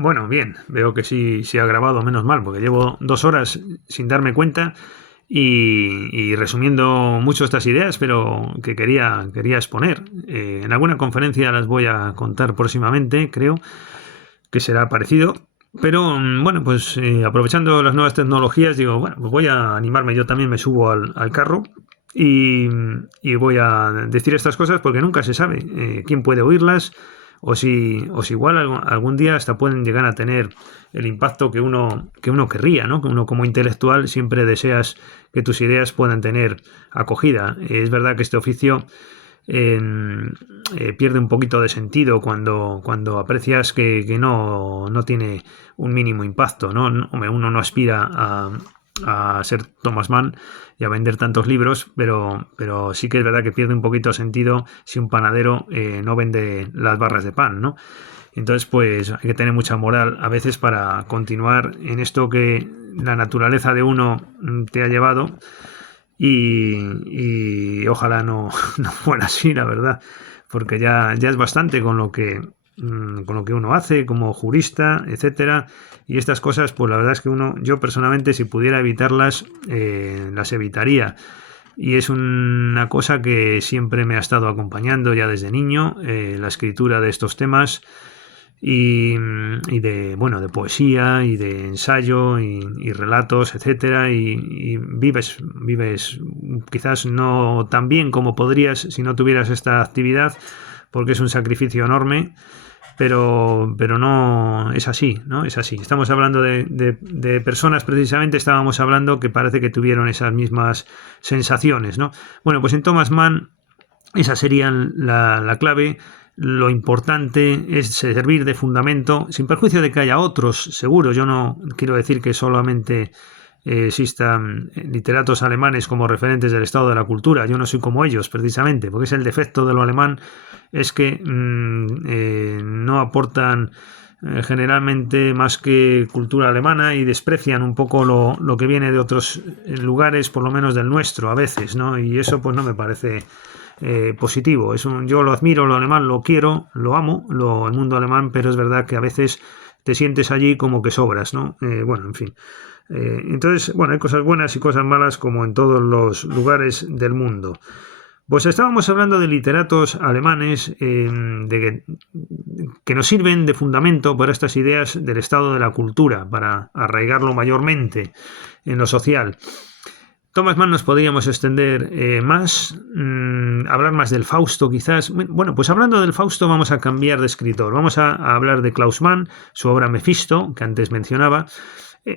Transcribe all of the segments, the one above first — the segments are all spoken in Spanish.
Bueno, bien, veo que sí se ha grabado, menos mal, porque llevo 2 horas sin darme cuenta y resumiendo mucho estas ideas, pero que quería exponer. En alguna conferencia las voy a contar próximamente, creo que será parecido. Pero bueno, pues aprovechando las nuevas tecnologías, digo, bueno, pues voy a animarme, yo también me subo al carro y, y voy a decir estas cosas porque nunca se sabe quién puede oírlas o si igual algún día hasta pueden llegar a tener el impacto que uno querría, ¿no? Que uno como intelectual siempre deseas que tus ideas puedan tener acogida. Es verdad que este oficio eh, pierde un poquito de sentido cuando aprecias que no tiene un mínimo impacto, ¿no? Hombre, uno no aspira a ser Thomas Mann y a vender tantos libros, pero sí que es verdad que pierde un poquito de sentido si un panadero no vende las barras de pan, ¿no? Entonces, pues hay que tener mucha moral a veces para continuar en esto que la naturaleza de uno te ha llevado y ojalá no, no fuera así, la verdad, porque ya es bastante con lo que uno hace como jurista, etcétera, y estas cosas, pues la verdad es que yo personalmente, si pudiera evitarlas, las evitaría. Y es una cosa que siempre me ha estado acompañando ya desde niño, la escritura de estos temas y de bueno de poesía y de ensayo y relatos, etcétera, y vives quizás no tan bien como podrías si no tuvieras esta actividad, porque es un sacrificio enorme, pero no es así, ¿no? Es así. Estamos hablando de personas, precisamente estábamos hablando que parece que tuvieron esas mismas sensaciones, ¿no? Bueno, pues en Thomas Mann esa sería la clave. Lo importante es servir de fundamento, sin perjuicio de que haya otros, seguro. Yo no quiero decir que solamente existan literatos alemanes como referentes del estado de la cultura. Yo no soy como ellos, precisamente, porque es el defecto de lo alemán, es que no aportan generalmente más que cultura alemana y desprecian un poco lo que viene de otros lugares, por lo menos del nuestro, a veces, ¿no? Y eso pues no me parece positivo. Yo lo admiro, lo alemán, lo quiero, lo amo, el mundo alemán, pero es verdad que a veces te sientes allí como que sobras, ¿no? Bueno, en fin. Entonces, bueno, hay cosas buenas y cosas malas como en todos los lugares del mundo. Pues estábamos hablando de literatos alemanes que nos sirven de fundamento para estas ideas del estado de la cultura, para arraigarlo mayormente en lo social. Thomas Mann nos podríamos extender más, hablar más del Fausto quizás. Bueno, pues hablando del Fausto vamos a cambiar de escritor. Vamos a hablar de Klaus Mann, su obra Mefisto, que antes mencionaba.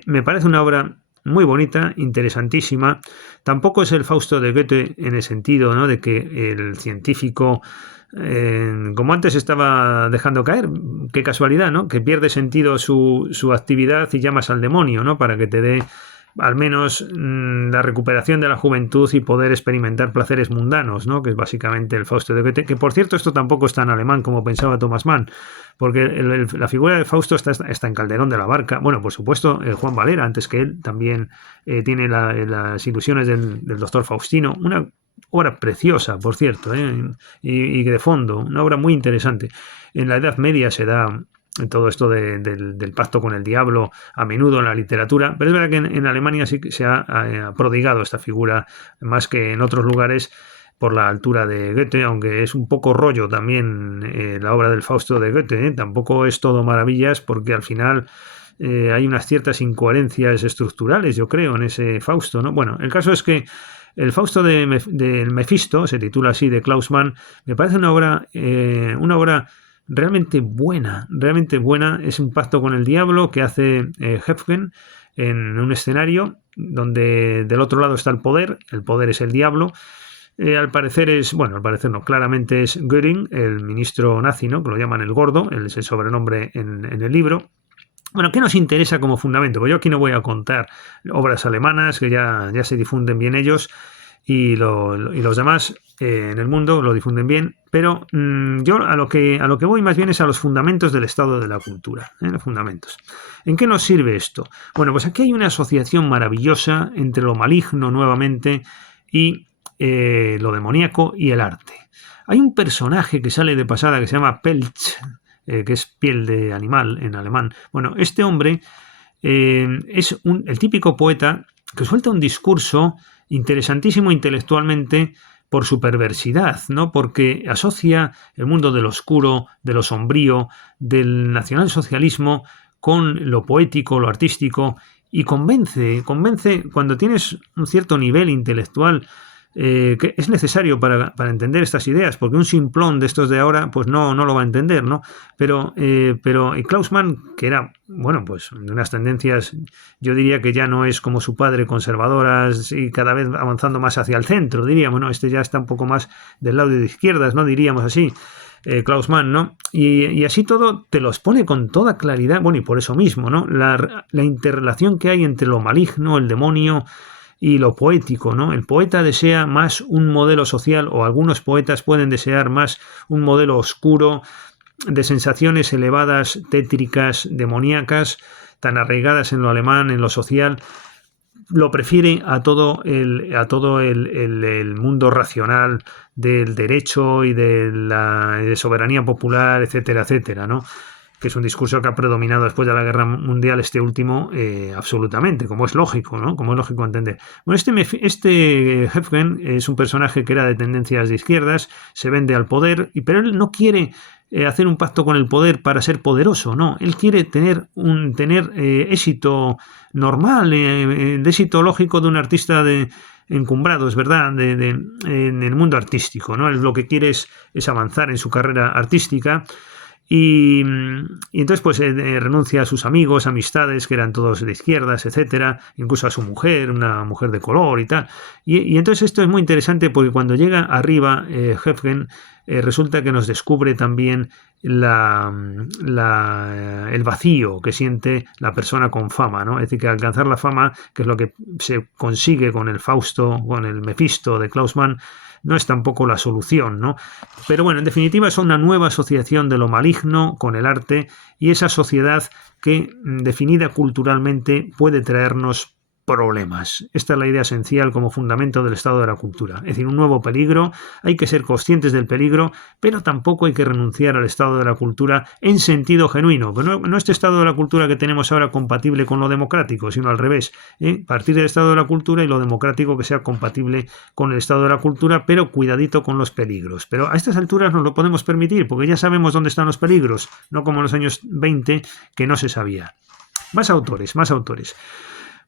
Me parece una obra muy bonita, interesantísima. Tampoco es el Fausto de Goethe en el sentido, ¿no?, de que el científico, como antes estaba dejando caer, qué casualidad, ¿no?, que pierde sentido su actividad y llamas al demonio, ¿no?, para que te dé al menos la recuperación de la juventud y poder experimentar placeres mundanos, ¿no?, que es básicamente el Fausto de Goethe, que por cierto esto tampoco es tan alemán como pensaba Thomas Mann, porque la figura de Fausto está en Calderón de la Barca. Bueno, por supuesto, Juan Valera, antes que él, también tiene las ilusiones del doctor Faustino, una obra preciosa, por cierto, y de fondo, una obra muy interesante. En la Edad Media se da todo esto del pacto con el diablo a menudo en la literatura, pero es verdad que en Alemania sí que se ha prodigado esta figura más que en otros lugares por la altura de Goethe, aunque es un poco rollo también la obra del Fausto de Goethe, tampoco es todo maravillas porque al final hay unas ciertas incoherencias estructurales, yo creo, en ese Fausto, ¿no? Bueno, el caso es que el Fausto del Mefisto, se titula así, de Klaus Mann, me parece una obra realmente buena. Es un pacto con el diablo que hace Hefgen en un escenario donde del otro lado está el poder es el diablo. Al parecer al parecer no, claramente es Göring, el ministro nazi, ¿no?, que lo llaman el gordo, es el sobrenombre en el libro. Bueno, ¿qué nos interesa como fundamento? Pues yo aquí no voy a contar obras alemanas, que ya se difunden bien ellos, y los demás en el mundo lo difunden bien, pero yo a lo que voy más bien es a los fundamentos del estado de la cultura, los fundamentos. ¿En qué nos sirve esto? Bueno, pues aquí hay una asociación maravillosa entre lo maligno nuevamente y lo demoníaco y el arte. Hay un personaje que sale de pasada que se llama Peltz, que es piel de animal en alemán. Bueno, este hombre es el típico poeta que suelta un discurso interesantísimo intelectualmente por su perversidad, ¿no? Porque asocia el mundo del oscuro, de lo sombrío, del nacionalsocialismo con lo poético, lo artístico, y convence cuando tienes un cierto nivel intelectual que es necesario para entender estas ideas, porque un simplón de estos de ahora pues no lo va a entender, ¿no? Pero Klaus Mann, que era, bueno, pues de unas tendencias, yo diría que ya no es como su padre, conservadoras y cada vez avanzando más hacia el centro, diríamos, ¿no? Este ya está un poco más del lado de izquierdas, ¿no? Diríamos así. Klaus Mann, ¿no? Y así todo te los pone con toda claridad, bueno, y por eso mismo, ¿no? La interrelación que hay entre lo maligno, el demonio y lo poético, ¿no? El poeta desea más un modelo social, o algunos poetas pueden desear más un modelo oscuro, de sensaciones elevadas, tétricas, demoníacas, tan arraigadas en lo alemán, en lo social. Lo prefiere a todo el mundo racional del derecho y de la soberanía popular, etcétera, etcétera, ¿no? Que es un discurso que ha predominado después de la Guerra Mundial, este último, absolutamente, como es lógico, ¿no? Como es lógico entender. Bueno, este Hefgen es un personaje que era de tendencias de izquierdas, se vende al poder, pero él no quiere hacer un pacto con el poder para ser poderoso, no. Él quiere tener éxito normal, de éxito lógico de un artista encumbrado, es verdad, en el mundo artístico, ¿no? Él lo que quiere es avanzar en su carrera artística. Y entonces pues renuncia a sus amigos, amistades, que eran todos de izquierdas, etcétera, incluso a su mujer, una mujer de color y tal. Y entonces esto es muy interesante porque cuando llega arriba Hefgen, resulta que nos descubre también el vacío que siente la persona con fama, ¿no? Es decir, que alcanzar la fama, que es lo que se consigue con el Fausto, con el Mefisto de Klaus Mann, no es tampoco la solución, ¿no? Pero bueno, en definitiva es una nueva asociación de lo maligno con el arte y esa sociedad que, definida culturalmente, puede traernos problemas. Esta es la idea esencial como fundamento del estado de la cultura. Es decir, un nuevo peligro, hay que ser conscientes del peligro, pero tampoco hay que renunciar al estado de la cultura en sentido genuino. No este estado de la cultura que tenemos ahora compatible con lo democrático, sino al revés. Partir del estado de la cultura y lo democrático que sea compatible con el estado de la cultura, pero cuidadito con los peligros. Pero a estas alturas nos lo podemos permitir, porque ya sabemos dónde están los peligros, no como en los años 20, que no se sabía. Más autores.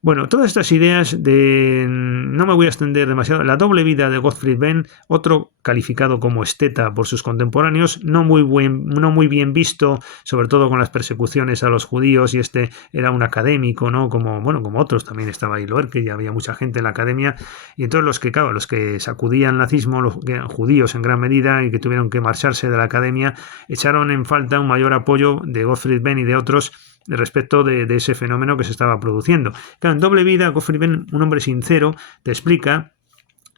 Bueno, todas estas ideas no me voy a extender demasiado. La doble vida de Gottfried Benn, otro calificado como esteta por sus contemporáneos, no muy bien visto, sobre todo con las persecuciones a los judíos, y este era un académico, ¿no? Como otros, también estaba ahí Loerke, y había mucha gente en la academia, y entonces los que sacudían el nazismo, los que eran judíos en gran medida y que tuvieron que marcharse de la academia, echaron en falta un mayor apoyo de Gottfried Benn y de otros respecto de ese fenómeno que se estaba produciendo. Claro, en Doble vida, Gottfried Benn, un hombre sincero, te explica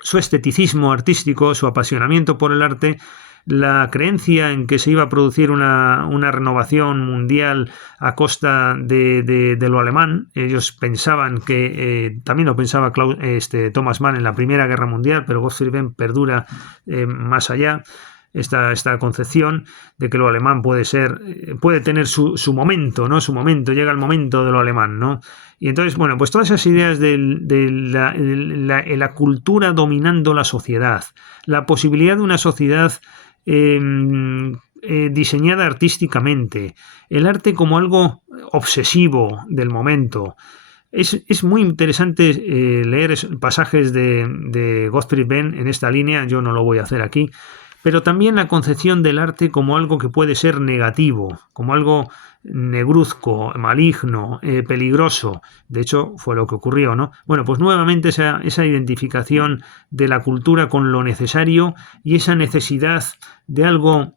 su esteticismo artístico, su apasionamiento por el arte, la creencia en que se iba a producir una renovación mundial a costa de lo alemán. Ellos pensaban que, también lo pensaba Thomas Mann en la Primera Guerra Mundial, pero Gottfried Benn perdura más allá. Esta concepción de que lo alemán puede tener su momento, ¿no? Su momento, llega el momento de lo alemán, ¿no? Y entonces, bueno, pues todas esas ideas de la cultura dominando la sociedad, la posibilidad de una sociedad diseñada artísticamente, el arte como algo obsesivo del momento. Es muy interesante leer pasajes de Gottfried Benn en esta línea, yo no lo voy a hacer aquí, pero también la concepción del arte como algo que puede ser negativo, como algo negruzco, maligno, peligroso. De hecho, fue lo que ocurrió, ¿no? Bueno, pues nuevamente esa identificación de la cultura con lo necesario y esa necesidad de algo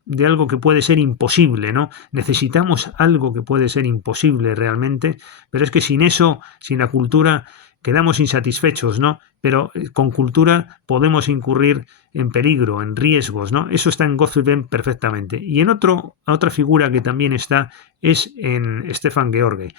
que puede ser imposible, ¿no? Necesitamos algo que puede ser imposible realmente, pero es que sin eso, sin la cultura, quedamos insatisfechos, ¿no? Pero con cultura podemos incurrir en peligro, en riesgos, ¿no? Eso está en Gottfried Benn perfectamente. Y otra figura que también está es en Stefan George.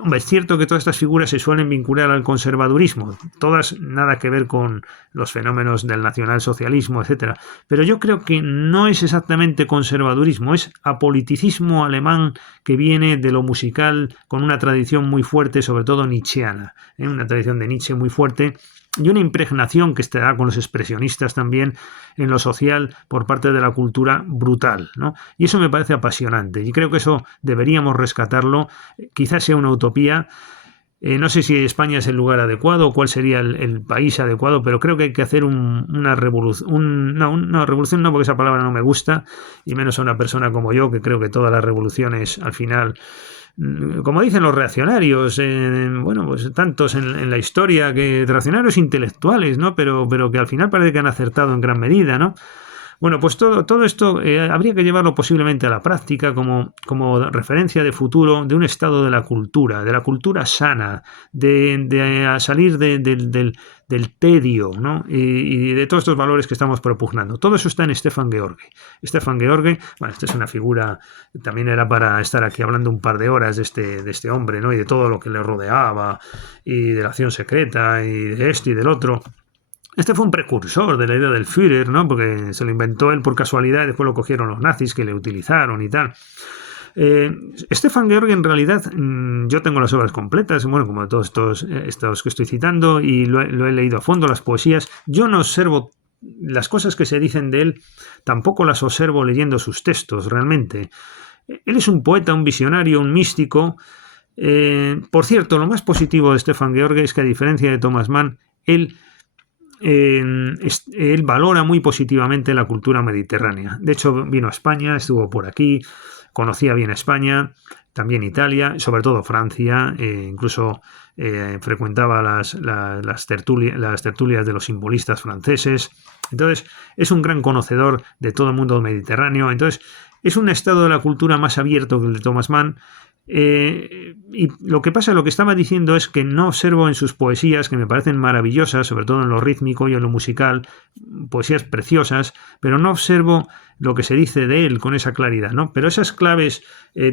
Hombre, es cierto que todas estas figuras se suelen vincular al conservadurismo, todas nada que ver con los fenómenos del nacionalsocialismo, etcétera. Pero yo creo que no es exactamente conservadurismo, es apoliticismo alemán que viene de lo musical con una tradición muy fuerte, sobre todo nietzscheana, una tradición de Nietzsche muy fuerte y una impregnación que está con los expresionistas también en lo social por parte de la cultura brutal, ¿no? Y eso me parece apasionante y creo que eso deberíamos rescatarlo. Quizás sea una utopía. No sé si España es el lugar adecuado o cuál sería el país adecuado, pero creo que hay que hacer una revolución. No, una revolución no, porque esa palabra no me gusta, y menos a una persona como yo, que creo que todas las revoluciones al final, como dicen los reaccionarios, bueno, pues tantos en la historia, que reaccionarios intelectuales, ¿no? Pero que al final parece que han acertado en gran medida, ¿no? Bueno, pues todo esto habría que llevarlo posiblemente a la práctica como referencia de futuro de un estado de la cultura sana, de salir del tedio, ¿no? Y de todos estos valores que estamos propugnando. Todo eso está en Stefan Georgi. Stefan Georgi, bueno, esta es una figura, también era para estar aquí hablando un par de horas de este hombre, ¿no? Y de todo lo que le rodeaba, y de la acción secreta, y de esto y del otro. Este fue un precursor de la idea del Führer, ¿no? Porque se lo inventó él por casualidad y después lo cogieron los nazis que le utilizaron y tal. Stefan Georgi, en realidad, yo tengo las obras completas, bueno, como todos estos que estoy citando, y lo he leído a fondo, las poesías. Yo no observo las cosas que se dicen de él, tampoco las observo leyendo sus textos, realmente. Él es un poeta, un visionario, un místico. Por cierto, lo más positivo de Stefan Georgi es que, a diferencia de Thomas Mann, él valora muy positivamente la cultura mediterránea. De hecho, vino a España, estuvo por aquí, conocía bien España, también Italia, sobre todo Francia, incluso frecuentaba las tertulias de los simbolistas franceses. Entonces, es un gran conocedor de todo el mundo mediterráneo. Entonces, es un estado de la cultura más abierto que el de Thomas Mann. Y lo que pasa, lo que estaba diciendo es que no observo en sus poesías, que me parecen maravillosas, sobre todo en lo rítmico y en lo musical, poesías preciosas, pero no observo lo que se dice de él con esa claridad, ¿no? Pero esas claves,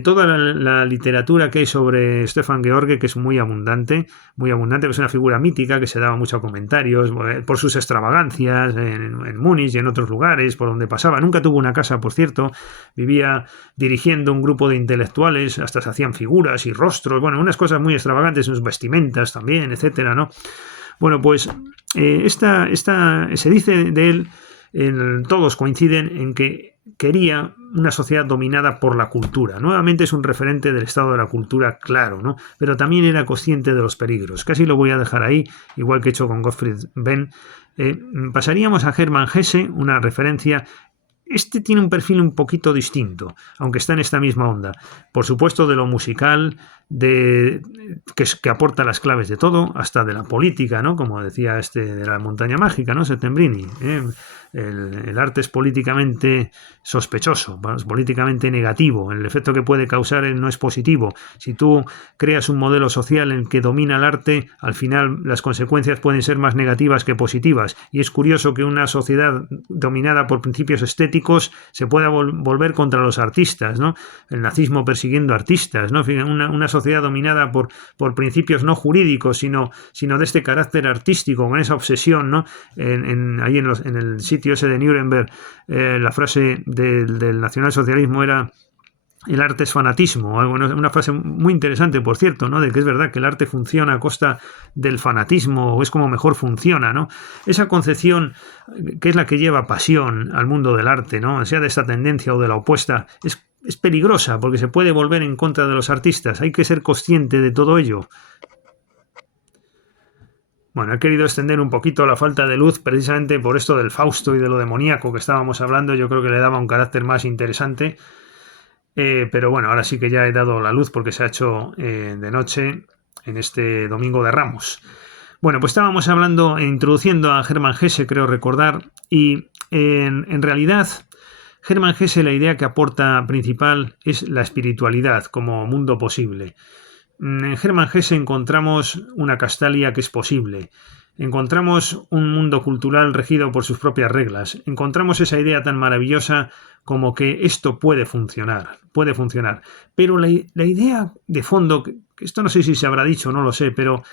toda la literatura que hay sobre Stefan Georgi, que es muy abundante, es una figura mítica que se daba muchos comentarios por sus extravagancias en Múnich y en otros lugares por donde pasaba. Nunca tuvo una casa, por cierto, vivía dirigiendo un grupo de intelectuales, hasta se hacían figuras y rostros, bueno, unas cosas muy extravagantes, sus vestimentas también, etcétera, ¿no? Bueno, pues se dice de él, todos coinciden en que quería una sociedad dominada por la cultura. Nuevamente es un referente del estado de la cultura, claro, ¿no? Pero también era consciente de los peligros. Casi lo voy a dejar ahí, igual que he hecho con Gottfried Benn. Pasaríamos a Hermann Hesse, una referencia. Este tiene un perfil un poquito distinto, aunque está en esta misma onda. Por supuesto, de lo musical, que aporta las claves de todo, hasta de la política, ¿no? Como decía de la montaña mágica, ¿no? Settembrini. El arte es políticamente sospechoso, es políticamente negativo. El efecto que puede causar no es positivo. Si tú creas un modelo social en el que domina el arte, al final las consecuencias pueden ser más negativas que positivas. Y es curioso que una sociedad dominada por principios estéticos se pueda volver contra los artistas, ¿no? El nazismo persiguiendo artistas, ¿no? Una sociedad dominada por principios no jurídicos, sino de este carácter artístico, con esa obsesión, ¿no? Ahí en el sitio ese de Nuremberg, la frase del nacionalsocialismo era: el arte es fanatismo. Una frase muy interesante, por cierto, ¿no? De que es verdad que el arte funciona a costa del fanatismo, o es como mejor funciona, ¿no? Esa concepción, que es la que lleva pasión al mundo del arte, ¿no? Sea de esta tendencia o de la opuesta, es peligrosa, porque se puede volver en contra de los artistas. Hay que ser consciente de todo ello. Bueno, he querido extender un poquito la falta de luz precisamente por esto del Fausto y de lo demoníaco que estábamos hablando. Yo creo que le daba un carácter más interesante. Pero bueno, ahora sí que ya he dado la luz porque se ha hecho de noche en este Domingo de Ramos. Bueno, pues estábamos hablando, introduciendo a Hermann Hesse, creo recordar, y en realidad Hermann Hesse, la idea que aporta principal es la espiritualidad como mundo posible. En Hermann Hesse encontramos una Castalia que es posible. encontramos un mundo cultural regido por sus propias reglas, encontramos esa idea tan maravillosa como que esto puede funcionar. Pero la idea de fondo, que esto no sé si se habrá dicho, no lo sé, pero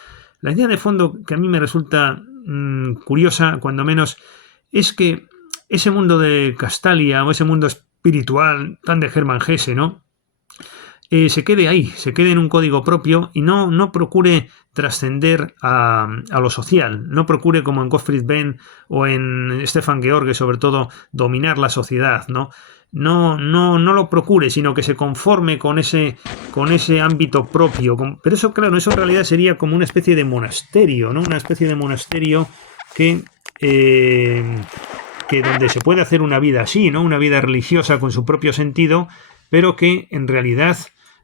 la idea de fondo que a mí me resulta curiosa, cuando menos, es que ese mundo de Castalia o ese mundo espiritual tan de Hermann Hesse, ¿no? Se quede ahí, se quede en un código propio y no procure trascender a lo social, no procure como en Gottfried Benn o en Stefan George sobre todo dominar la sociedad, ¿no? No lo procure, sino que se conforme con ese ámbito propio. Pero eso, claro, eso en realidad sería como una especie de monasterio, ¿no? Una especie de monasterio que, eh, que donde se puede hacer una vida así, ¿no? Una vida religiosa con su propio sentido, pero que en realidad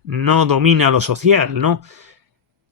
no domina lo social, ¿no?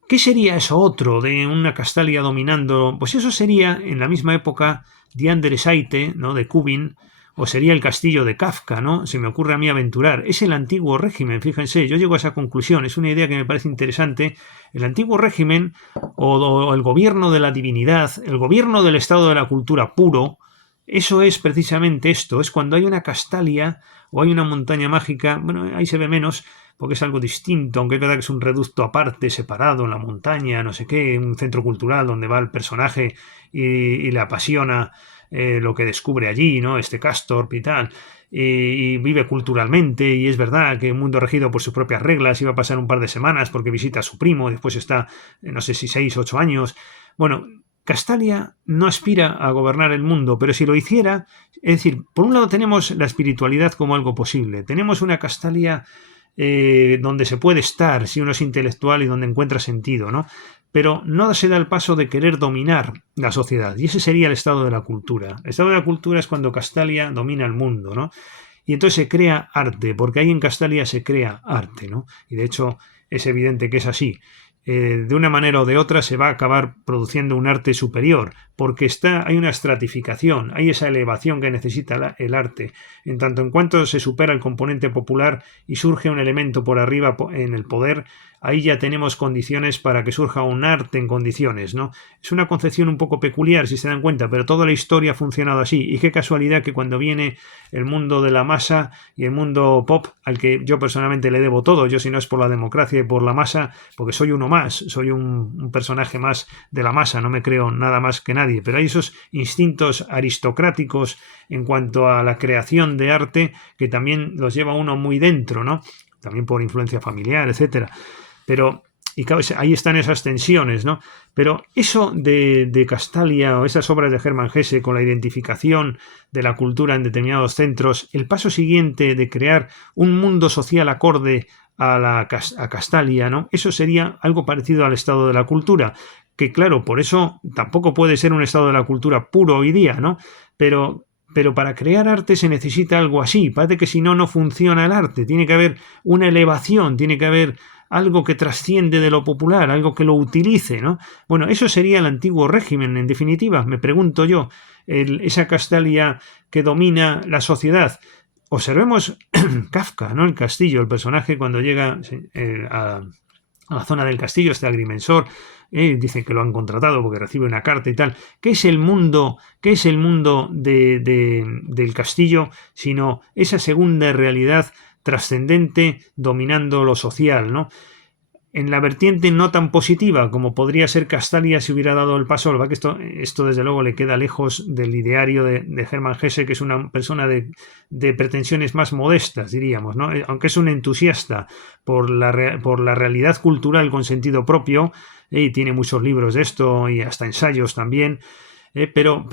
¿Qué sería eso otro de una Castalia dominando? Pues eso sería, en la misma época, Die andere Seite, ¿no? De Kubin, o sería el castillo de Kafka, ¿no? Se me ocurre a mí aventurar. Es el antiguo régimen, fíjense, yo llego a esa conclusión, es una idea que me parece interesante. El antiguo régimen, o el gobierno de la divinidad, el gobierno del estado de la cultura puro, eso es precisamente esto, es cuando hay una Castalia o hay una montaña mágica, bueno, ahí se ve menos, porque es algo distinto, aunque es verdad que es un reducto aparte, separado en la montaña, no sé qué, un centro cultural donde va el personaje y le apasiona lo que descubre allí, ¿no? Este Castorp y tal, y vive culturalmente, y es verdad que un mundo regido por sus propias reglas, iba a pasar un par de semanas porque visita a su primo, después está, no sé si 6 o 8 años. Bueno, Castalia no aspira a gobernar el mundo, pero si lo hiciera, es decir, por un lado tenemos la espiritualidad como algo posible, tenemos una Castalia donde se puede estar si uno es intelectual y donde encuentra sentido, ¿no? Pero no se da el paso de querer dominar la sociedad, y ese sería el estado de la cultura. El estado de la cultura es cuando Castalia domina el mundo, ¿no? Y entonces se crea arte, porque ahí en Castalia se crea arte, ¿no? Y de hecho es evidente que es así. De una manera o de otra se va a acabar produciendo un arte superior, porque hay una estratificación, hay esa elevación que necesita el arte, en tanto en cuanto se supera el componente popular y surge un elemento por arriba en el poder, ahí ya tenemos condiciones para que surja un arte en condiciones, ¿no? Es una concepción un poco peculiar, si se dan cuenta, pero toda la historia ha funcionado así, y qué casualidad que cuando viene el mundo de la masa y el mundo pop, al que yo personalmente le debo todo, yo si no es por la democracia y por la masa, porque soy uno más, soy un personaje más de la masa, no me creo nada más que nadie, pero hay esos instintos aristocráticos en cuanto a la creación de arte que también los lleva uno muy dentro, ¿no? También por influencia familiar, etcétera. Pero, y claro, ahí están esas tensiones, ¿no? Pero eso de Castalia o esas obras de Hermann Hesse con la identificación de la cultura en determinados centros, el paso siguiente de crear un mundo social acorde a Castalia, ¿no? Eso sería algo parecido al estado de la cultura, que claro, por eso tampoco puede ser un estado de la cultura puro hoy día, ¿no? Pero para crear arte se necesita algo así. Parece que si no, no funciona el arte. Tiene que haber una elevación, tiene que haber algo que trasciende de lo popular, algo que lo utilice, ¿no? Bueno, eso sería el antiguo régimen, en definitiva, me pregunto yo, esa Castalia que domina la sociedad. Observemos Kafka, ¿no? El castillo, el personaje cuando llega a la zona del castillo, este agrimensor, dicen que lo han contratado porque recibe una carta y tal. ¿Qué es el mundo? ¿Qué es el mundo del castillo? Sino esa segunda realidad trascendente dominando lo social, ¿no? En la vertiente no tan positiva como podría ser Castalia si hubiera dado el paso, que esto desde luego le queda lejos del ideario de Hermann Hesse, que es una persona de pretensiones más modestas, diríamos, ¿no? Aunque es un entusiasta por la realidad cultural con sentido propio, y tiene muchos libros de esto y hasta ensayos también, pero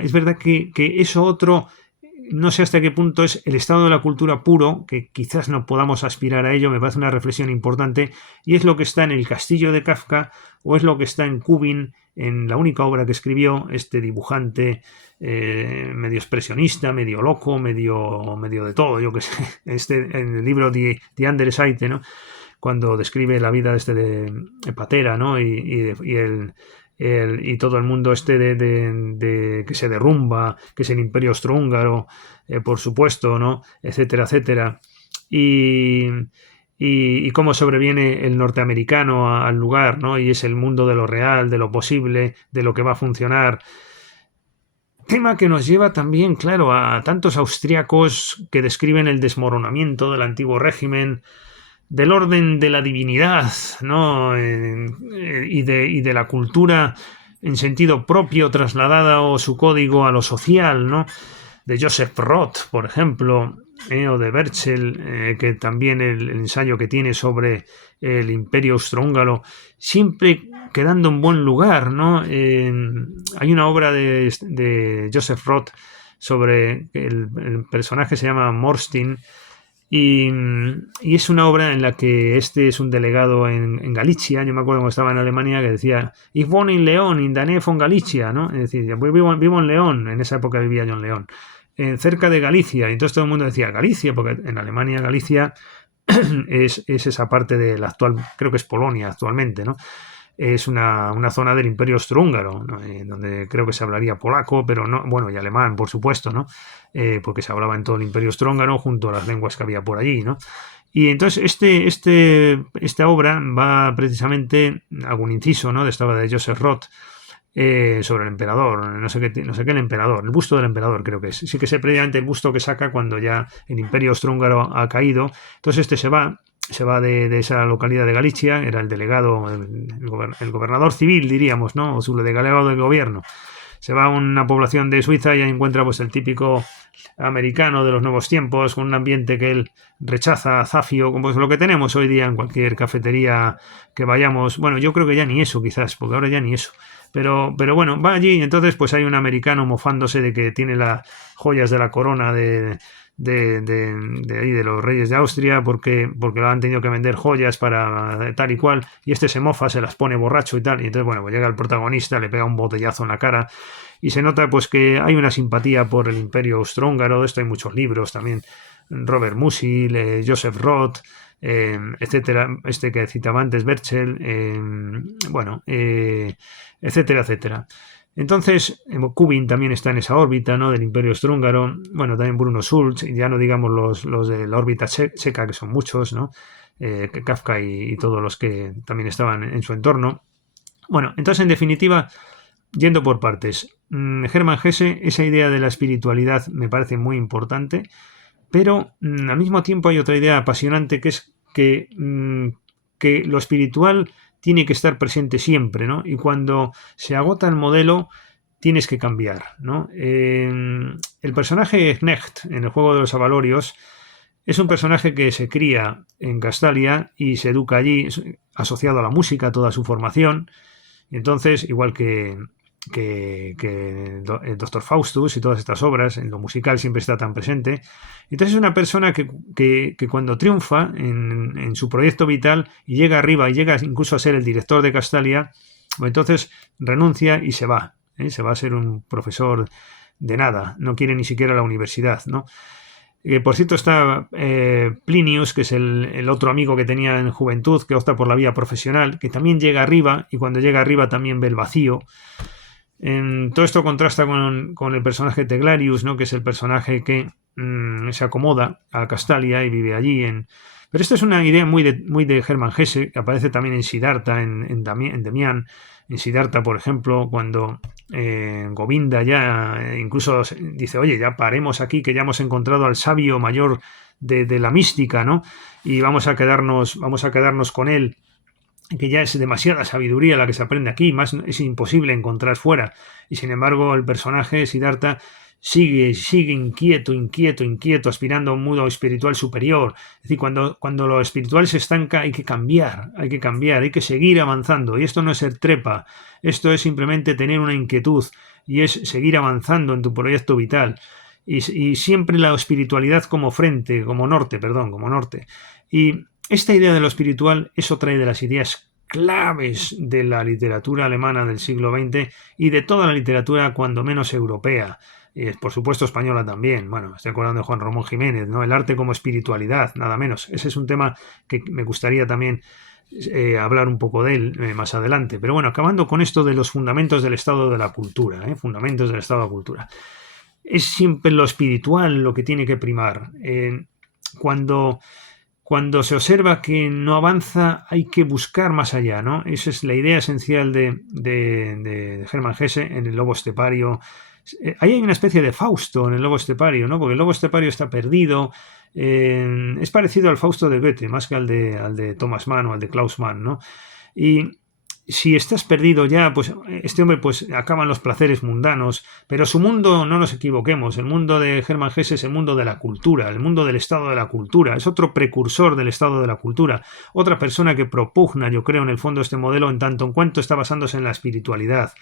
es verdad que eso otro no sé hasta qué punto es el estado de la cultura puro, que quizás no podamos aspirar a ello, me parece una reflexión importante, y es lo que está en el castillo de Kafka o es lo que está en Kubin, en la única obra que escribió este dibujante medio expresionista, medio loco, medio de todo, yo que sé, en el libro Die andere Seite, ¿no? Cuando describe la vida de Patera, ¿no? Y todo el mundo de que se derrumba, que es el Imperio Austrohúngaro, por supuesto, ¿no? Etcétera, etcétera. Y, y cómo sobreviene el norteamericano al lugar, ¿no? Y es el mundo de lo real, de lo posible, de lo que va a funcionar. Tema que nos lleva también, claro, a tantos austriacos que describen el desmoronamiento del antiguo régimen, del orden de la divinidad, ¿no? Y de la cultura en sentido propio trasladada o su código a lo social, ¿no? De Joseph Roth, por ejemplo, o de Berchel, que también el ensayo que tiene sobre el imperio austrohúngaro, siempre quedando en buen lugar, ¿no? Hay una obra de Joseph Roth sobre el personaje se llama Morstin, y es una obra en la que este es un delegado en Galicia. Yo me acuerdo cuando estaba en Alemania que decía Ich wohne in León, in der Nähe von Galicia, ¿no? Es decir, vivo en León, en esa época vivía yo en León, cerca de Galicia. Y entonces todo el mundo decía Galicia, porque en Alemania Galicia es esa parte de la actual, creo que es Polonia actualmente, ¿no? Es una zona del Imperio Austrohúngaro, ¿no? Donde creo que se hablaría polaco, pero no, bueno, y alemán, por supuesto, ¿no? Porque se hablaba en todo el Imperio Austrohúngaro junto a las lenguas que había por allí, ¿no? Y entonces esta obra va precisamente, hago un inciso, ¿no? De esta obra de Joseph Roth, sobre el emperador, no sé qué el emperador, el busto del emperador creo que es. Sí que sé previamente el busto que saca cuando ya el Imperio Austrohúngaro ha caído. Entonces se va de esa localidad de Galicia, era el delegado, el gobernador civil, diríamos, ¿no? O subdelegado del gobierno. Se va a una población de Suiza y ahí encuentra pues el típico americano de los nuevos tiempos, con un ambiente que él rechaza, zafio, como es lo que tenemos hoy día en cualquier cafetería que vayamos. Bueno, yo creo que ya ni eso quizás, porque ahora ya ni eso. Pero bueno, va allí y entonces pues hay un americano mofándose de que tiene las joyas de la corona ahí de los reyes de Austria porque lo han tenido que vender joyas para tal y cual, y este se mofa, se las pone borracho y tal, y entonces bueno, pues llega el protagonista, le pega un botellazo en la cara y se nota pues que hay una simpatía por el imperio austrohúngaro. De esto hay muchos libros también, Robert Musil, Joseph Roth, etcétera, este que citaba antes, Berchel, bueno, etcétera, etcétera. Entonces, Kubin también está en esa órbita, ¿no? Del Imperio Austrohúngaro. Bueno, también Bruno Schulz, ya no digamos los de la órbita checa, que son muchos, ¿no? Kafka y todos los que también estaban en su entorno. Bueno, entonces, en definitiva, yendo por partes, Hermann Hesse, esa idea de la espiritualidad me parece muy importante, pero al mismo tiempo hay otra idea apasionante que es que lo espiritual tiene que estar presente siempre, ¿no? Y cuando se agota el modelo, tienes que cambiar, ¿no? El personaje Knecht en el juego de los Avalorios es un personaje que se cría en Castalia y se educa allí, asociado a la música, toda su formación. Y entonces, igual que el Doctor Faustus y todas estas obras, en lo musical siempre está tan presente. Entonces es una persona que cuando triunfa en su proyecto vital y llega arriba y llega incluso a ser el director de Castalia, entonces renuncia y se va. Se va a ser un profesor de nada, no quiere ni siquiera la universidad, ¿no? Por cierto está Plinius, que es el otro amigo que tenía en juventud, que opta por la vía profesional, que también llega arriba, y cuando llega arriba también ve el vacío. Todo esto contrasta con el personaje Teglarius, ¿no? Que es el personaje que se acomoda a Castalia y vive allí. Pero esta es una idea muy de Hermann Hesse, que aparece también en Siddhartha, en Demián. En Siddhartha, por ejemplo, cuando Govinda ya incluso dice, oye, ya paremos aquí, que ya hemos encontrado al sabio mayor de la mística, ¿no? Y vamos a quedarnos con él, que ya es demasiada sabiduría la que se aprende aquí, más es imposible encontrar fuera. Y sin embargo, el personaje Siddhartha sigue inquieto, aspirando a un mundo espiritual superior. Es decir, cuando lo espiritual se estanca, hay que cambiar, hay que seguir avanzando. Y esto no es ser trepa, esto es simplemente tener una inquietud y es seguir avanzando en tu proyecto vital. Y siempre la espiritualidad como norte. Y esta idea de lo espiritual es otra de las ideas claves de la literatura alemana del siglo XX y de toda la literatura, cuando menos europea, y por supuesto española también. Bueno, estoy acordando de Juan Ramón Jiménez, ¿no? El arte como espiritualidad, nada menos. Ese es un tema que me gustaría también hablar un poco de él más adelante. Pero bueno, acabando con esto de los fundamentos del estado de la cultura, fundamentos del estado de la cultura. Es siempre lo espiritual lo que tiene que primar. Cuando cuando se observa que no avanza, hay que buscar más allá, ¿no? Esa es la idea esencial de Hermann Hesse en El lobo estepario. Ahí hay una especie de Fausto en El lobo estepario, ¿no? Porque el lobo estepario está perdido. Es parecido al Fausto de Goethe, más que al de Thomas Mann o al de Klaus Mann, ¿no? Y si estás perdido ya, pues este hombre pues acaban los placeres mundanos, pero su mundo, no nos equivoquemos, el mundo de Hermann Hesse es el mundo de la cultura, el mundo del estado de la cultura, es otro precursor del estado de la cultura, otra persona que propugna, yo creo, en el fondo este modelo en tanto en cuanto está basándose en la espiritualidad.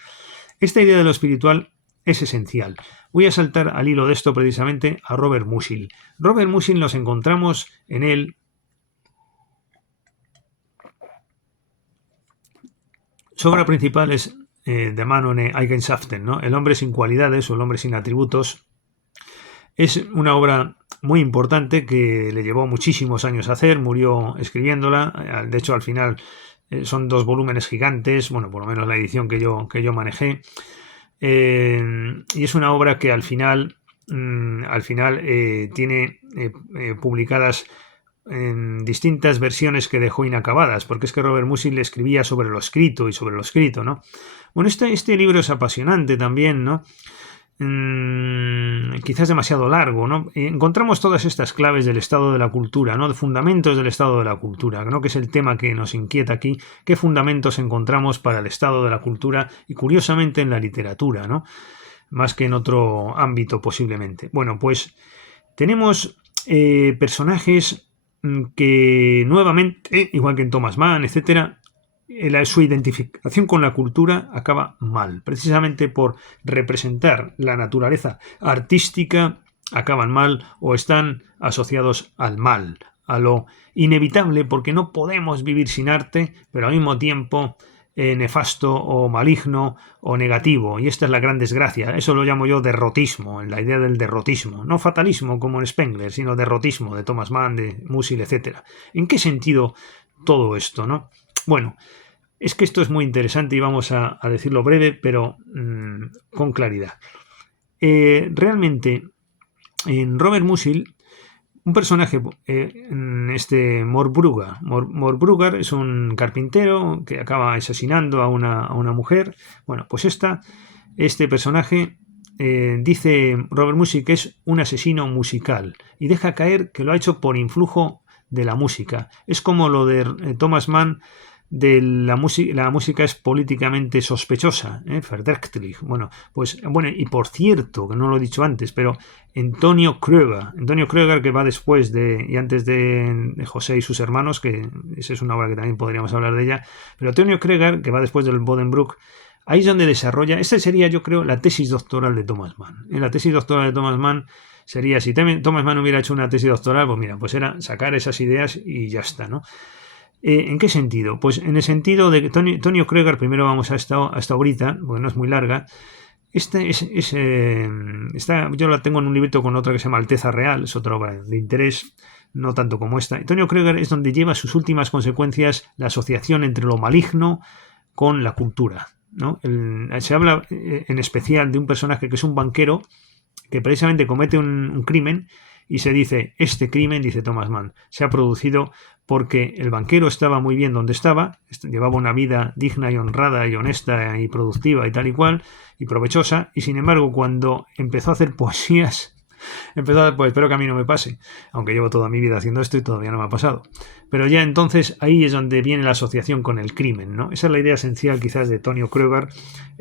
Esta idea de lo espiritual es esencial. Voy a saltar al hilo de esto precisamente a Robert Musil. Robert Musil nos encontramos en él. Su obra principal es Der Mann ohne Eigenschaften, ¿no? El hombre sin cualidades o el hombre sin atributos. Es una obra muy importante que le llevó muchísimos años a hacer, murió escribiéndola. De hecho, al final son 2 volúmenes gigantes, bueno, por lo menos la edición que yo manejé. Y es una obra que al final tiene publicadas en distintas versiones que dejó inacabadas, porque es que Robert Musil escribía sobre lo escrito y sobre lo escrito, ¿no? Bueno, este libro es apasionante también, ¿no? Quizás demasiado largo, ¿no? Encontramos todas estas claves del estado de la cultura, ¿no? De fundamentos del estado de la cultura, ¿no? Que es el tema que nos inquieta aquí. ¿Qué fundamentos encontramos para el estado de la cultura y curiosamente en la literatura, ¿no? Más que en otro ámbito posiblemente. Bueno, pues tenemos personajes que nuevamente, igual que en Thomas Mann, etcétera, su identificación con la cultura acaba mal, precisamente por representar la naturaleza artística, acaban mal o están asociados al mal, a lo inevitable, porque no podemos vivir sin arte, pero al mismo tiempo nefasto o maligno o negativo, y esta es la gran desgracia. Eso lo llamo yo derrotismo, en la idea del derrotismo, no fatalismo como en Spengler, sino derrotismo de Thomas Mann, de Musil, etc. ¿En qué sentido todo esto, no? Bueno, es que esto es muy interesante y vamos a decirlo breve, pero con claridad. Realmente, en Robert Musil, un personaje, Morbrugar es un carpintero que acaba asesinando a una mujer. Bueno, pues este personaje dice Robert Musil que es un asesino musical y deja caer que lo ha hecho por influjo de la música. Es como lo de Thomas Mann de la música es políticamente sospechosa, verdächtig. Bueno, y por cierto, que no lo he dicho antes, pero Antonio Kröger, que va después y antes de José y sus hermanos, que esa es una obra que también podríamos hablar de ella, pero Antonio Kröger, que va después del Bodenbrook, ahí es donde desarrolla, esta sería, yo creo, la tesis doctoral de Thomas Mann. En la tesis doctoral de Thomas Mann sería, si Thomas Mann hubiera hecho una tesis doctoral, pues mira, pues era sacar esas ideas y ya está, ¿no? ¿En qué sentido? Pues en el sentido de que Antonio Kröger, primero vamos a esta obrita, porque no es muy larga. Yo la tengo en un librito con otra que se llama Alteza Real, es otra obra de interés, no tanto como esta. Antonio Kröger es donde lleva sus últimas consecuencias la asociación entre lo maligno con la cultura, ¿no? Se habla en especial de un personaje que es un banquero que precisamente comete un crimen y se dice, este crimen, dice Thomas Mann, se ha producido porque el banquero estaba muy bien donde estaba, llevaba una vida digna y honrada y honesta y productiva y tal y cual, y provechosa, y sin embargo cuando empezó a hacer poesías, pues espero que a mí no me pase, aunque llevo toda mi vida haciendo esto y todavía no me ha pasado. Pero ya entonces ahí es donde viene la asociación con el crimen, ¿no? Esa es la idea esencial quizás de Antonio Kröger,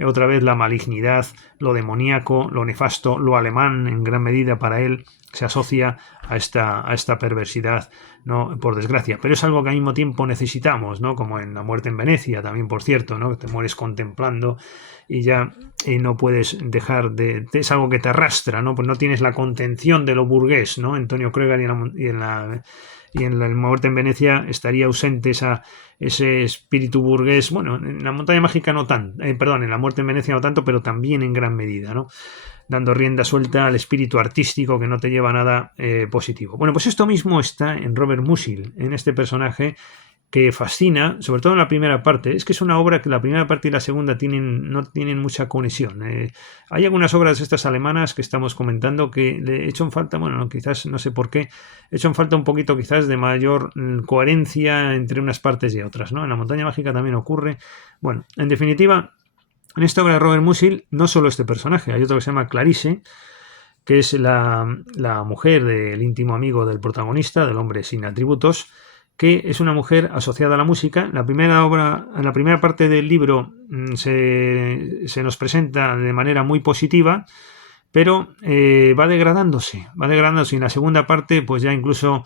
otra vez la malignidad, lo demoníaco, lo nefasto, lo alemán en gran medida para él se asocia a esta perversidad, ¿no? Por desgracia, pero es algo que al mismo tiempo necesitamos, ¿no? Como en La muerte en Venecia también, por cierto, ¿no? Te mueres contemplando y ya no puedes dejar es algo que te arrastra, ¿no? Pues no tienes la contención de lo burgués, ¿no? Antonio Kröger y en la muerte en Venecia estaría ausente ese espíritu burgués. Bueno, en la montaña mágica no tanto, en la muerte en Venecia no tanto, pero también en gran medida, ¿no? Dando rienda suelta al espíritu artístico que no te lleva a nada positivo. Bueno, pues esto mismo está en Robert Musil, en este personaje que fascina, sobre todo en la primera parte. Es que es una obra que la primera parte y la segunda no tienen mucha conexión. Hay algunas obras estas alemanas que estamos comentando que le echan falta, bueno, quizás no sé por qué, echan falta un poquito quizás de mayor coherencia entre unas partes y otras, ¿no? En La montaña mágica también ocurre. Bueno, en definitiva, en esta obra de Robert Musil no solo este personaje, hay otro que se llama Clarice, que es la mujer del íntimo amigo del protagonista, del hombre sin atributos, que es una mujer asociada a la música. En la primera parte del libro se nos presenta de manera muy positiva, pero va degradándose. Y en la segunda parte, pues ya incluso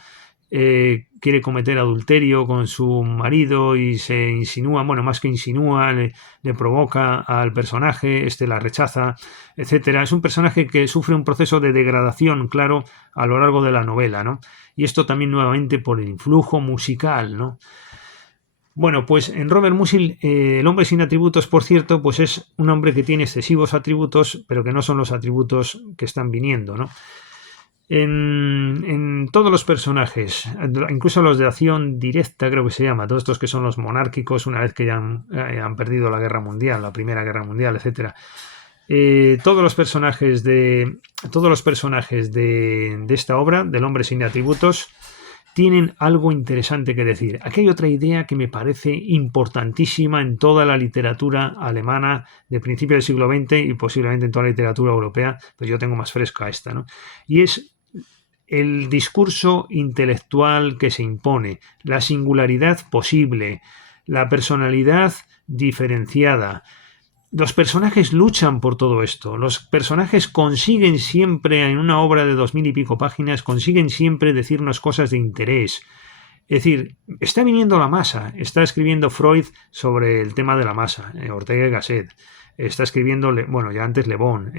quiere cometer adulterio con su marido y se insinúa, bueno, más que insinúa, le provoca al personaje, la rechaza, etcétera. Es un personaje que sufre un proceso de degradación, claro, a lo largo de la novela, ¿no? Y esto también nuevamente por el influjo musical, ¿no? Bueno, pues en Robert Musil, el hombre sin atributos, por cierto, pues es un hombre que tiene excesivos atributos, pero que no son los atributos que están viniendo, ¿no? En todos los personajes, incluso los de acción directa, creo que se llama, todos estos que son los monárquicos, una vez que ya han perdido la guerra mundial, la primera guerra mundial, etcétera. Todos los personajes de esta obra, del hombre sin atributos, tienen algo interesante que decir. Aquí hay otra idea que me parece importantísima en toda la literatura alemana de principios del siglo XX y posiblemente en toda la literatura europea, pero yo tengo más fresca esta, ¿no? Y es el discurso intelectual que se impone, la singularidad posible, la personalidad diferenciada. Los personajes luchan por todo esto. Los personajes consiguen siempre, en una obra de 2000 y pico páginas, consiguen siempre decirnos cosas de interés. Es decir, está viniendo la masa. Está escribiendo Freud sobre el tema de la masa, Ortega y Gasset. Está escribiendo, bueno, ya antes Le Bon,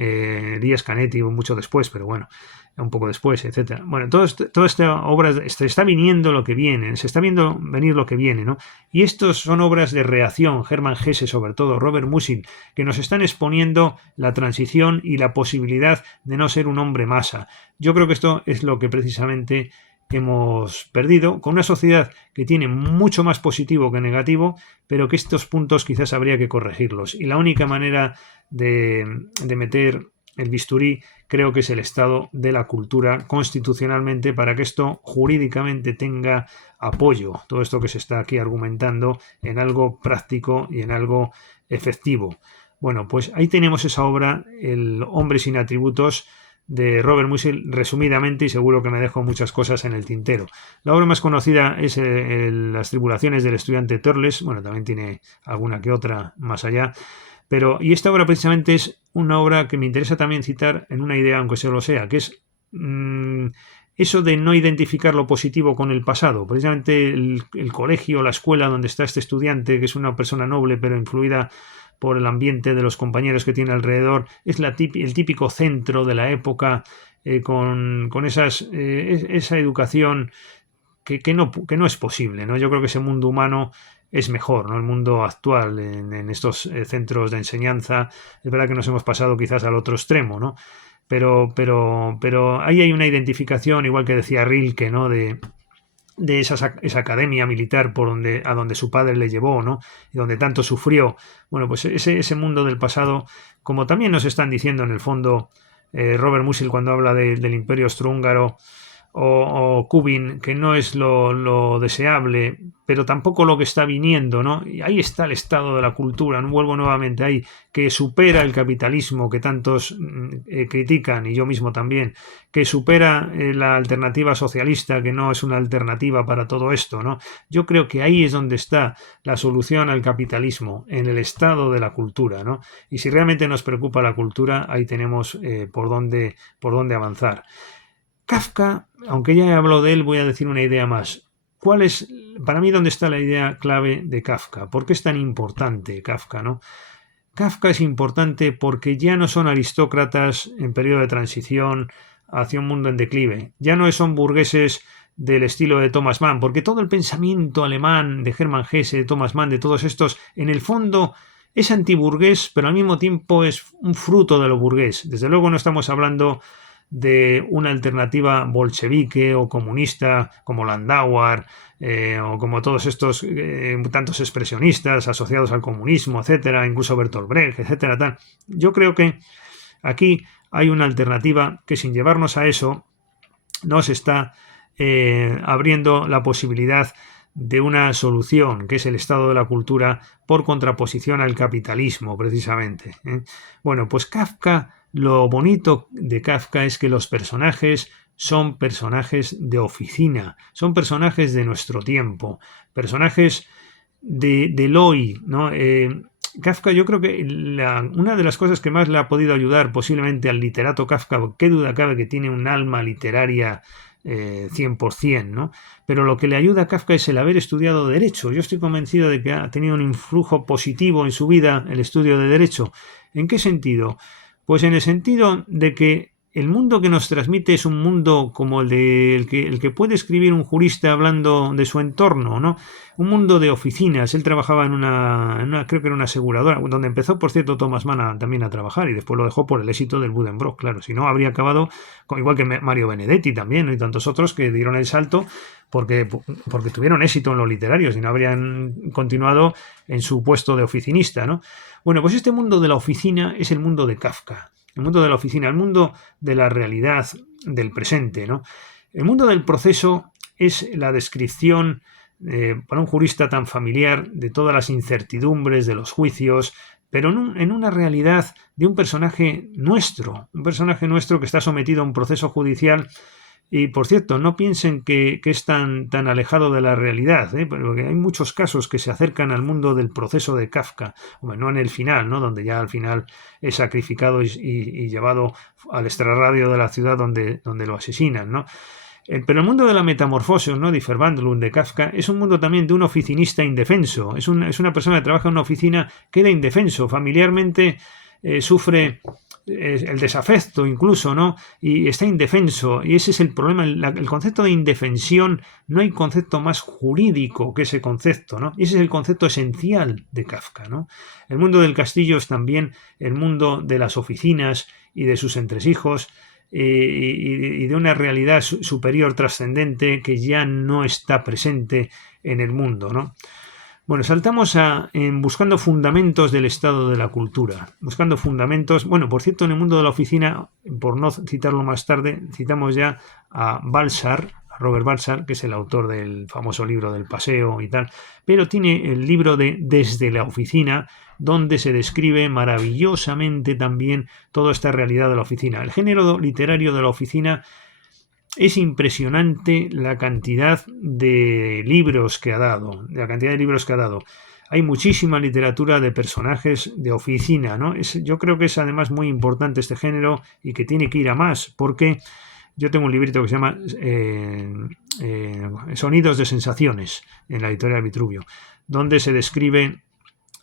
Díaz Canetti, mucho después, pero bueno, un poco después, etcétera. Bueno, toda esta obra está viniendo lo que viene, se está viendo venir lo que viene, ¿no? Y estos son obras de reacción, Hermann Hesse sobre todo, Robert Musil, que nos están exponiendo la transición y la posibilidad de no ser un hombre masa. Yo creo que esto es lo que precisamente hemos perdido, con una sociedad que tiene mucho más positivo que negativo, pero que estos puntos quizás habría que corregirlos. Y la única manera de meter el bisturí creo que es el estado de la cultura constitucionalmente para que esto jurídicamente tenga apoyo, todo esto que se está aquí argumentando, en algo práctico y en algo efectivo. Bueno, pues ahí tenemos esa obra, El hombre sin atributos, de Robert Musil, resumidamente, y seguro que me dejo muchas cosas en el tintero. La obra más conocida es Las tribulaciones del estudiante Törles, bueno, también tiene alguna que otra más allá, y esta obra precisamente es una obra que me interesa también citar en una idea, aunque solo sea, que es eso de no identificar lo positivo con el pasado. Precisamente el colegio, la escuela donde está este estudiante, que es una persona noble pero influida por el ambiente de los compañeros que tiene alrededor, es el típico centro de la época, con esa educación que no es posible, ¿no? Yo creo que ese mundo humano es mejor, ¿no? El mundo actual en estos centros de enseñanza, es verdad que nos hemos pasado quizás al otro extremo, ¿no? Pero ahí hay una identificación, igual que decía Rilke, ¿no? De esa academia militar a donde su padre le llevó, ¿no? Y donde tanto sufrió. Bueno, pues ese mundo del pasado, como también nos están diciendo en el fondo Robert Musil cuando habla del Imperio Austrohúngaro, o Kubin, que no es lo deseable, pero tampoco lo que está viniendo, ¿no? Y ahí está el estado de la cultura, no vuelvo nuevamente ahí, que supera el capitalismo que tantos critican, y yo mismo también, que supera la alternativa socialista, que no es una alternativa para todo esto, ¿no? Yo creo que ahí es donde está la solución al capitalismo, en el estado de la cultura, ¿no? Y si realmente nos preocupa la cultura, ahí tenemos por dónde avanzar. Kafka, aunque ya he hablado de él, voy a decir una idea más. ¿Cuál es, para mí, dónde está la idea clave de Kafka? ¿Por qué es tan importante Kafka, no? Kafka es importante porque ya no son aristócratas en periodo de transición hacia un mundo en declive. Ya no son burgueses del estilo de Thomas Mann, porque todo el pensamiento alemán de Hermann Hesse, de Thomas Mann, de todos estos, en el fondo es antiburgués, pero al mismo tiempo es un fruto de lo burgués. Desde luego no estamos hablando de una alternativa bolchevique o comunista como Landauer, o como todos estos tantos expresionistas asociados al comunismo, etcétera, incluso Bertolt Brecht, etcétera, tal. Yo creo que aquí hay una alternativa que, sin llevarnos a eso, nos está abriendo la posibilidad de una solución, que es el estado de la cultura por contraposición al capitalismo, precisamente. Bueno, pues Kafka, lo bonito de Kafka es que los personajes son personajes de oficina, son personajes de nuestro tiempo, personajes del hoy, ¿no? Kafka, yo creo que una de las cosas que más le ha podido ayudar posiblemente al literato Kafka, qué duda cabe que tiene un alma literaria 100%, ¿no? Pero lo que le ayuda a Kafka es el haber estudiado Derecho. Yo estoy convencido de que ha tenido un influjo positivo en su vida el estudio de Derecho. ¿En qué sentido? Pues en el sentido de que el mundo que nos transmite es un mundo como el que puede escribir un jurista hablando de su entorno, ¿no? Un mundo de oficinas. Él trabajaba en una creo que era una aseguradora, donde empezó, por cierto, Thomas Mann también a trabajar, y después lo dejó por el éxito del Buddenbrook, claro. Si no, habría acabado, igual que Mario Benedetti también, ¿no? Y tantos otros que dieron el salto porque tuvieron éxito en lo literario, si no habrían continuado en su puesto de oficinista, ¿no? Bueno, pues este mundo de la oficina es el mundo de Kafka. El mundo de la oficina, el mundo de la realidad, del presente, ¿no? El mundo del proceso es la descripción para un jurista tan familiar de todas las incertidumbres de los juicios, pero en una realidad de un personaje nuestro que está sometido a un proceso judicial. Y por cierto, no piensen que es tan alejado de la realidad, porque hay muchos casos que se acercan al mundo del proceso de Kafka, bueno, no en el final, ¿no? Donde ya al final es sacrificado y llevado al extrarradio de la ciudad donde lo asesinan, ¿no? Pero el mundo de la metamorfosis, ¿no? Die Verwandlung de Kafka es un mundo también de un oficinista indefenso. Es una persona que trabaja en una oficina, queda indefenso, familiarmente sufre el desafecto incluso, ¿no? Y está indefenso. Y ese es el problema. El concepto de indefensión, no hay concepto más jurídico que ese concepto, ¿no? Y ese es el concepto esencial de Kafka, ¿no? El mundo del castillo es también el mundo de las oficinas y de sus entresijos, y de una realidad superior, trascendente, que ya no está presente en el mundo, ¿no? Bueno, saltamos en buscando fundamentos del estado de la cultura. Buscando fundamentos. Bueno, por cierto, en el mundo de la oficina, por no citarlo más tarde, citamos ya a Baltzar, a Robert Baltzar, que es el autor del famoso libro del paseo y tal, pero tiene el libro de Desde la oficina, donde se describe maravillosamente también toda esta realidad de la oficina. El género literario de la oficina. Es impresionante la cantidad de libros que ha dado, Hay muchísima literatura de personajes de oficina, ¿no? Yo creo que es además muy importante este género y que tiene que ir a más, porque yo tengo un librito que se llama Sonidos de sensaciones, en la editorial Vitruvio, donde se describe